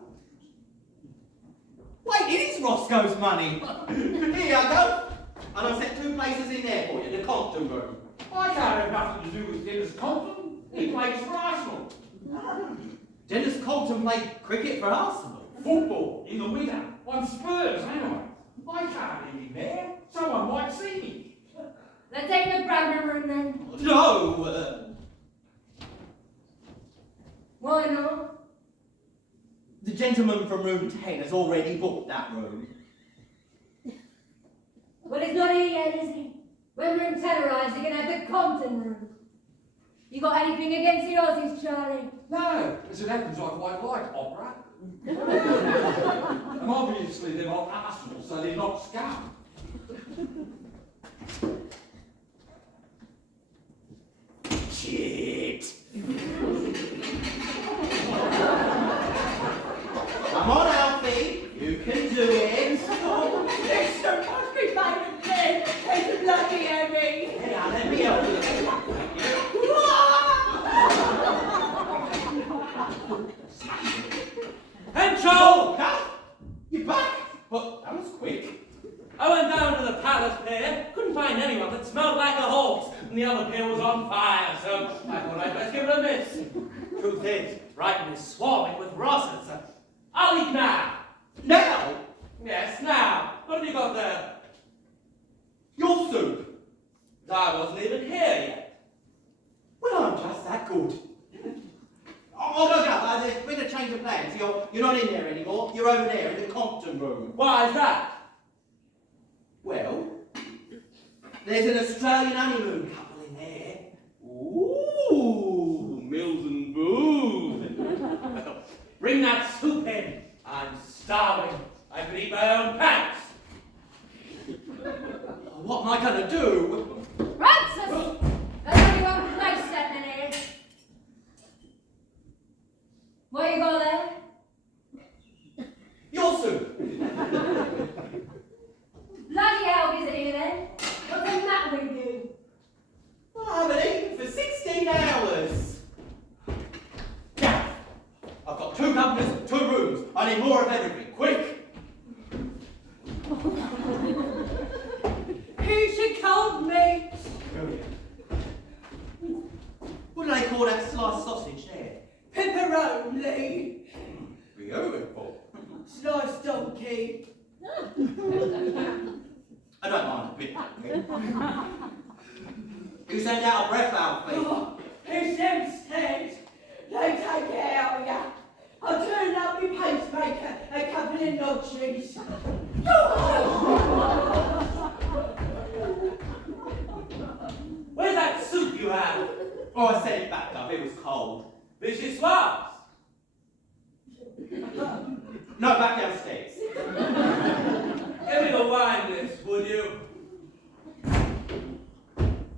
Wait, it is Roscoe's money. Here you go. And I've set 2 places in there for you, in the Compton room. I can't have nothing to do with Dennis Compton. He plays for Arsenal. Dennis Compton played cricket for Arsenal. Football in the winter on Spurs, anyway. I can't leave him there. Someone might see me. Let's take the Bradman room then. No, Why not? the gentleman from room 10 has already booked that room. Well, it's not here yet, is he? When room 10 arrives, you can have the Compton room. You got anything against the Aussies, Charlie? No, as it happens, I quite like opera. And obviously they're not Arsenal, so they're not scum. Shit! Come on, Alfie, you can do it. Mr. must be made again. It's bloody heavy. Hey, now let me help you. Hencho! You're back? Well, that was quick. I went down to the palace pier, couldn't find anyone that smelled like a horse, and the other pier was on fire, so I thought I'd best give it a miss. Truth is, Brighton is swarming with Rosses. I'll eat now. Now, Yes, now. What have you got there? your soup. I wasn't even here yet. Well, I'm just that good. Oh, no, there's been a change of plans. You're not in there anymore. You're over there in the Compton room. Why is that? Well, there's an Australian honeymoon couple in there. Ooh, Mills and Boone. Bring that soup in. I'm starving. I could eat my own pants. What am I going to do? Francis! There's only one place set in here. What you got there? Your soup. Bloody hell is it here then? What's the matter with you? Well, I haven't eaten for 16 hours. Now, I've got 2 companies, 2 rooms. I need more of everything. Quick! Here's your cold meat. What do they call that sliced sausage there? Pepperoni. Beautiful. Sliced donkey. I don't mind a bit. You send out a breath, Alfie. Oh, it's them stairs. They take it out of ya. I'll turn up my pacemaker a couple of notches. Where's that soup you had? Oh, I sent it back up. It was cold. Vichyssoise. No, back downstairs. Give me the wine list, would you?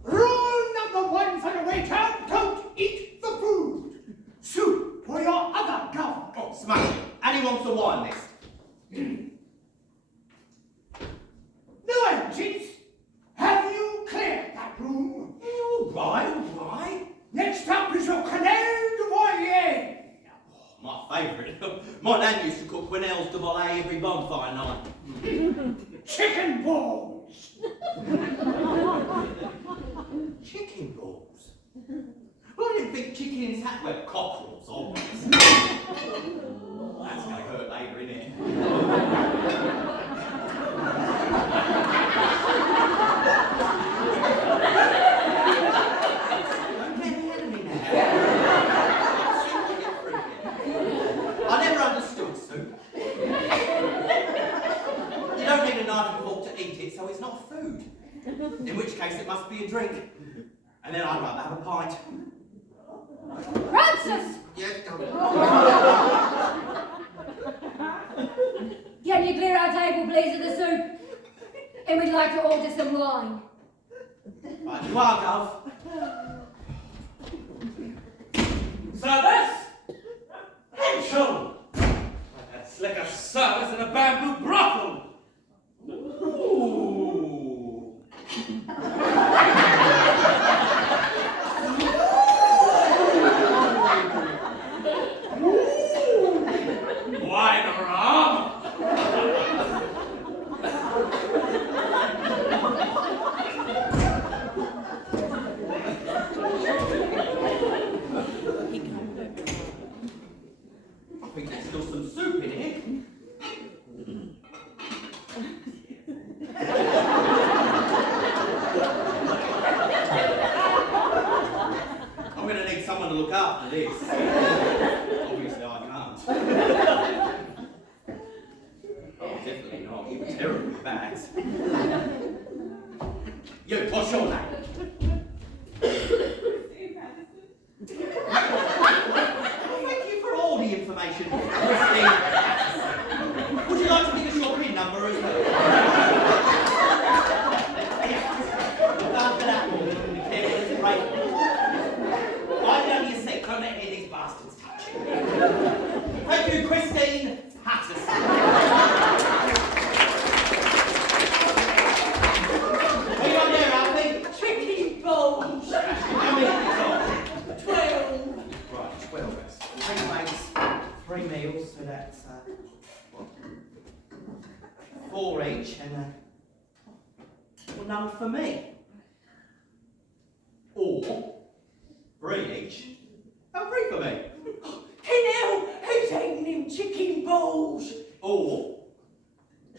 Rule number 1 for the waiter, don't eat the food. Soup for your other governor. Oh, smash it. And he wants the wine list. No engines. Have you cleared that room? All right. Next up is your Canal de Voilier. My favourite. My nan used to cook quenelles de volée every bonfire night. Chicken balls. Chicken balls? Well, I didn't think chickens had, well, cockerels always. That's going to hurt later, isn't it? Don't get ahead of me now. I never understood soup. You don't need a knife and fork to eat it, so it's not food. In which case it must be a drink. And then I'd rather have a pint. Francis! Yes, come Can you clear our table, please, of the soup? And we'd like to order some wine. Right, you are, Gov. Service? Hencho! That's like a service in a bamboo brothel. clams. You, what's your name? Thank you for all the information, Christine. Would you like to give us your PIN number as well? After that, woman, be careful as a brave. Lie down your seat, don't let any of these bastards touch you. Thank you, Christine Patterson. What you got there, Alfie? Chicken balls. How many is on? 12. Right, 12. 3 mates, 3 meals, so that's what? 4 each, and well, none for me. Or 3 each, and 3 for me. Hey now, who's eating them chicken balls? Or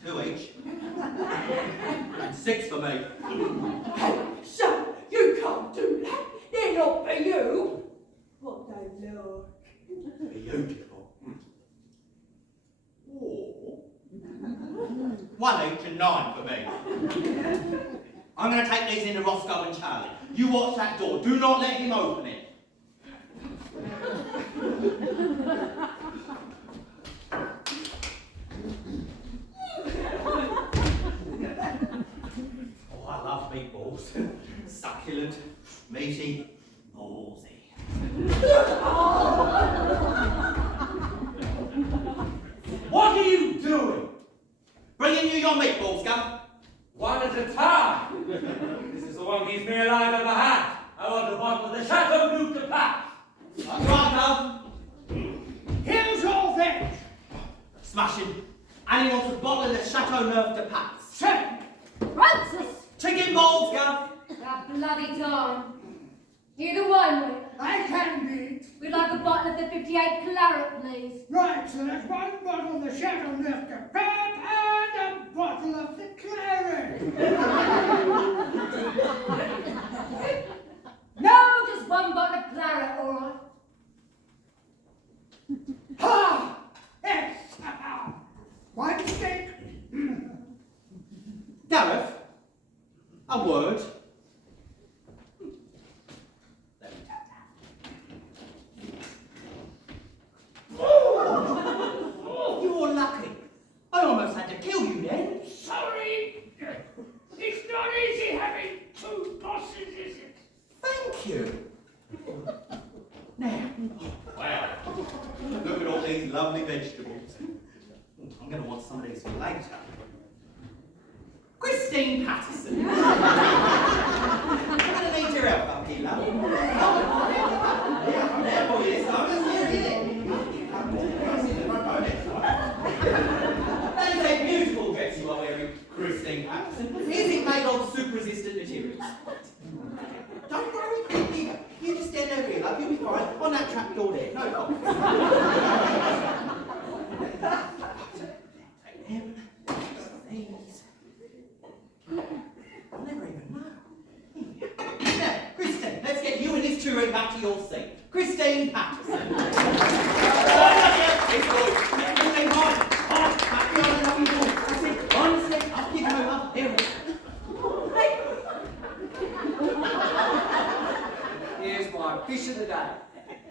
2 each, and 6 for me. Hey, son, you can't do that. They're not for you. What they look. Beautiful. Or 1 each and 9 for me. I'm going to take these into Roscoe and Charlie. You watch that door. Do not let him open it. Oh, I love meatballs. Succulent, meaty, ballsy. What are you doing? Bringing you your meatballs, Gov. One at a time. This is the one keeps me alive ever had. I want a bottle of the Chateau Neuf de Pape. That's right, Gov. Here's all that. Smashing. And he wants a bottle of the Chateau Neuf de Pape. Sir, Francis! Chicken balls, Gov. That bloody Tom. You the one with? I can be. We'd like a bottle of the 58 claret, please. Right, so there's 1 bottle of the Chateau Neuf de Pape and a bottle of the claret. No, just 1 bottle of claret, all right. Ha! Yes! My mistake. Gareth, a word. Let me tap that. Oh, you're lucky. I almost had to kill you then. Sorry. It's not easy having 2 bosses, is it? Thank you. Now, wow, look at all these lovely vegetables. I'm going to want some of these for later. Christine Patterson. I'm going to need your help up here, love. Yeah, I'm there for you this time. Let's hear it. That is a beautiful dress you are wearing, Christine Patterson. Is it made of super-resistant materials? Don't worry, Christine. You just stand over here, love. You'll be fine. On that trap door there. No problem. Take them. These. I'll never even know. Now, Christine, let's get you and this churro back to your seat. Christine Patterson. It's good. Christine, on. Back here on the lovely door. That's it. One step. Up you go, love. There we go. Here's my fish of the day.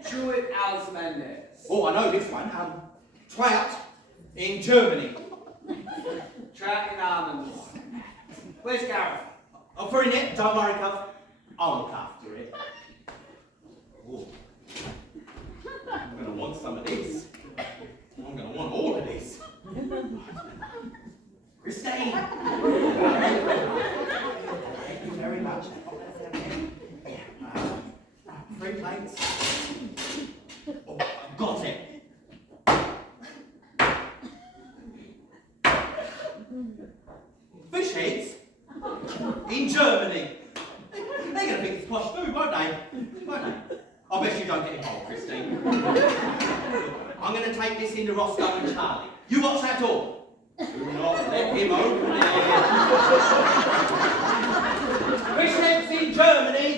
Truett Alsmendez. Oh, I know this one. Trout in Germany. Trout in almonds. Where's Gareth? Oh, for a net, don't worry, Cub. I'll look after it. Ooh. I'm going to want some of this. I'm going to want all of this. Christine! Thank you very much. 3 plates. Oh, I've got it. Fish heads in Germany. They're going to think it's posh food, won't they? Won't they? I bet you don't get involved, Christine. I'm going to take this into Roscoe and Charlie. You watch that door. Do not let him open it. Fish heads in Germany.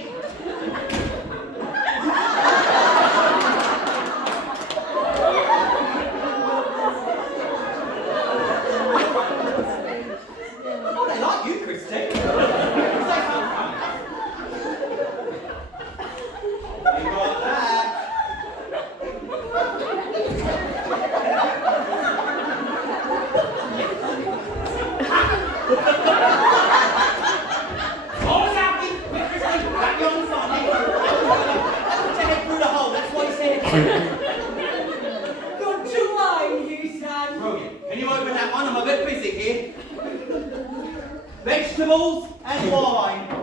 vegetables and wine.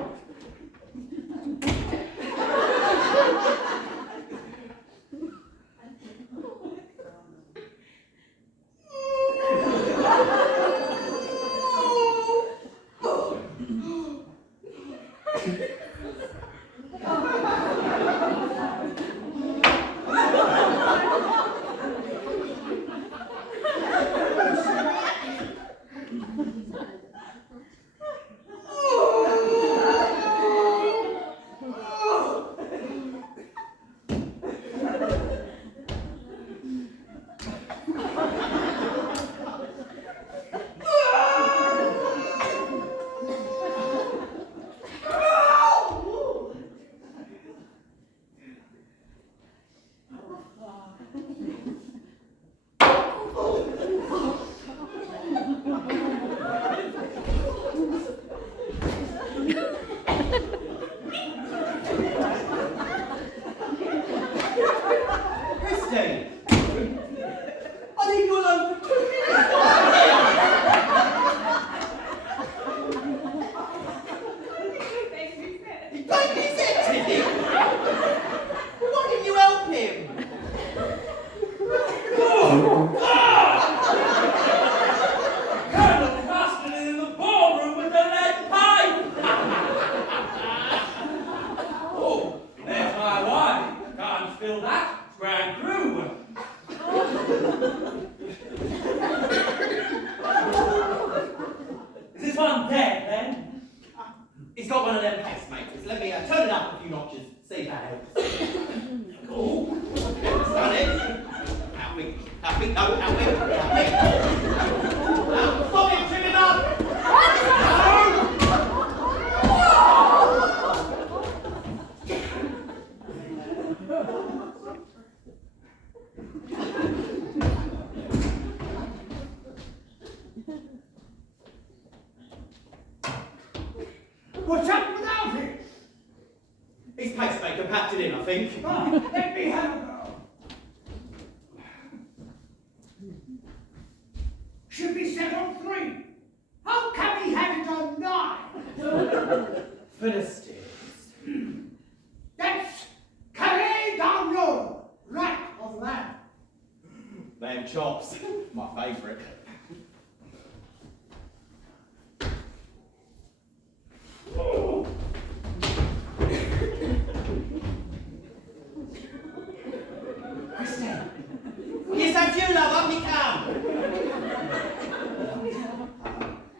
Christine, I'll leave you alone for 2 minutes. Babysitting him? Why didn't you help him? Colonel Costin in the ballroom with the lead pipe! Oh, there's my wife. Can't spill that. Grand Crew. Is this one dead, then? He's got one of them pacemakers. Let me turn it up a few notches, see if that helps. Oh, it's done it. Help me, no, help me. Now, stop it, trim it up. What's up with Alfie? His pacemaker packed it in, I think. Oh, let me have a go. Should be set on 3. How come he had it on 9? Philistines. That's Carré d'Arnaud, rack of lamb. Lamb chops, my favourite. Christine! Yes, that's you, love. Up you come.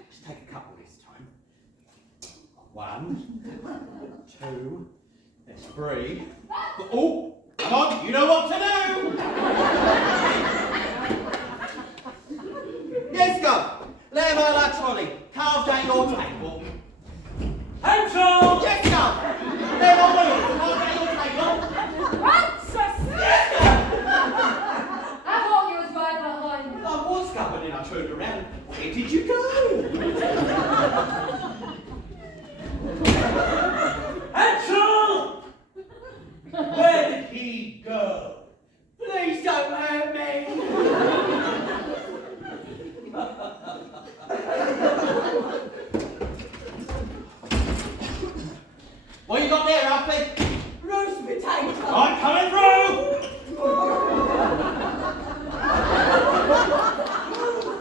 Just take a couple this time. 1, 2, there's 3. Oh, come on, you know what to do. Yes, go. Lamb a la trolley, carved at your table. Hansel! Yes, go. Lamb on wheels, carved at your table. Francis! Yes, go. I thought you was right behind me. I was going and I turned around. Where did you go? Hansel! Where did he go? Please don't hurt me. What you got there, Alfie? Roast potato. I'm coming through!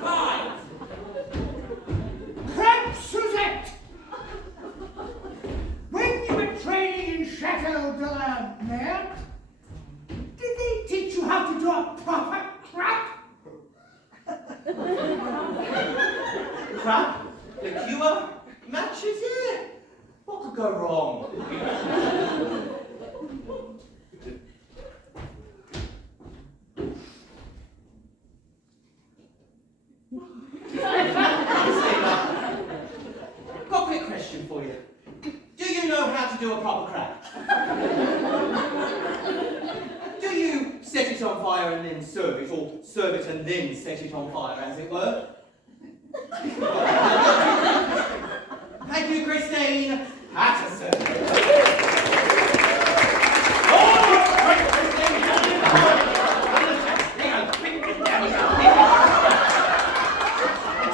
Fine! Crab Suzette! When you were training in Chateau de la Mer, did they teach you how to do a proper crab? Crab? Liqueur? Matches? Yeah. What could go wrong? Got a quick question for you. Do you know how to do a proper crab? Do you set it on fire and then serve it, or serve it and then set it on fire, as it were? Thank you, Christine Patterson.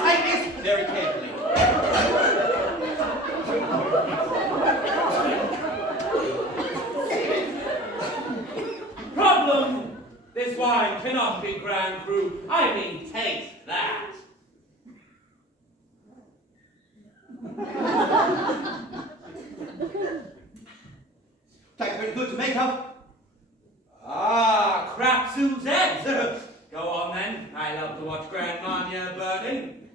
Take this very carefully. that. Tastes pretty good to me, Cub. Ah, crap Suzette. Go on then. I love to watch Grandma burning.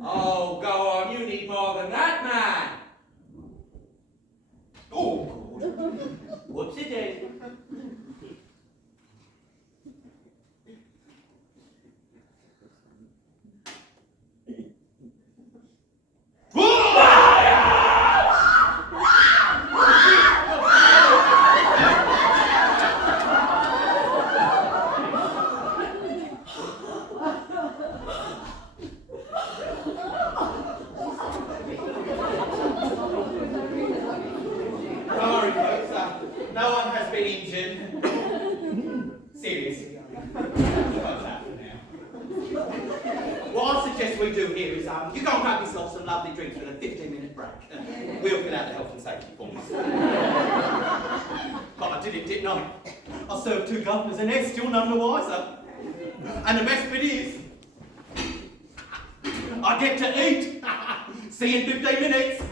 Oh, go on. You need more than that, man. Oh, Whoopsie daisy. sorry, folks. No one has been injured. Seriously. What's happened now? What I suggest we do here is you go and grab yourself some lovely drinks with a 15-minute break. We'll fill out the health and safety forms. But I did it, didn't I? I served 2 governors and they're still none the wiser. And the best bit is, I get to eat. See you in 15 minutes.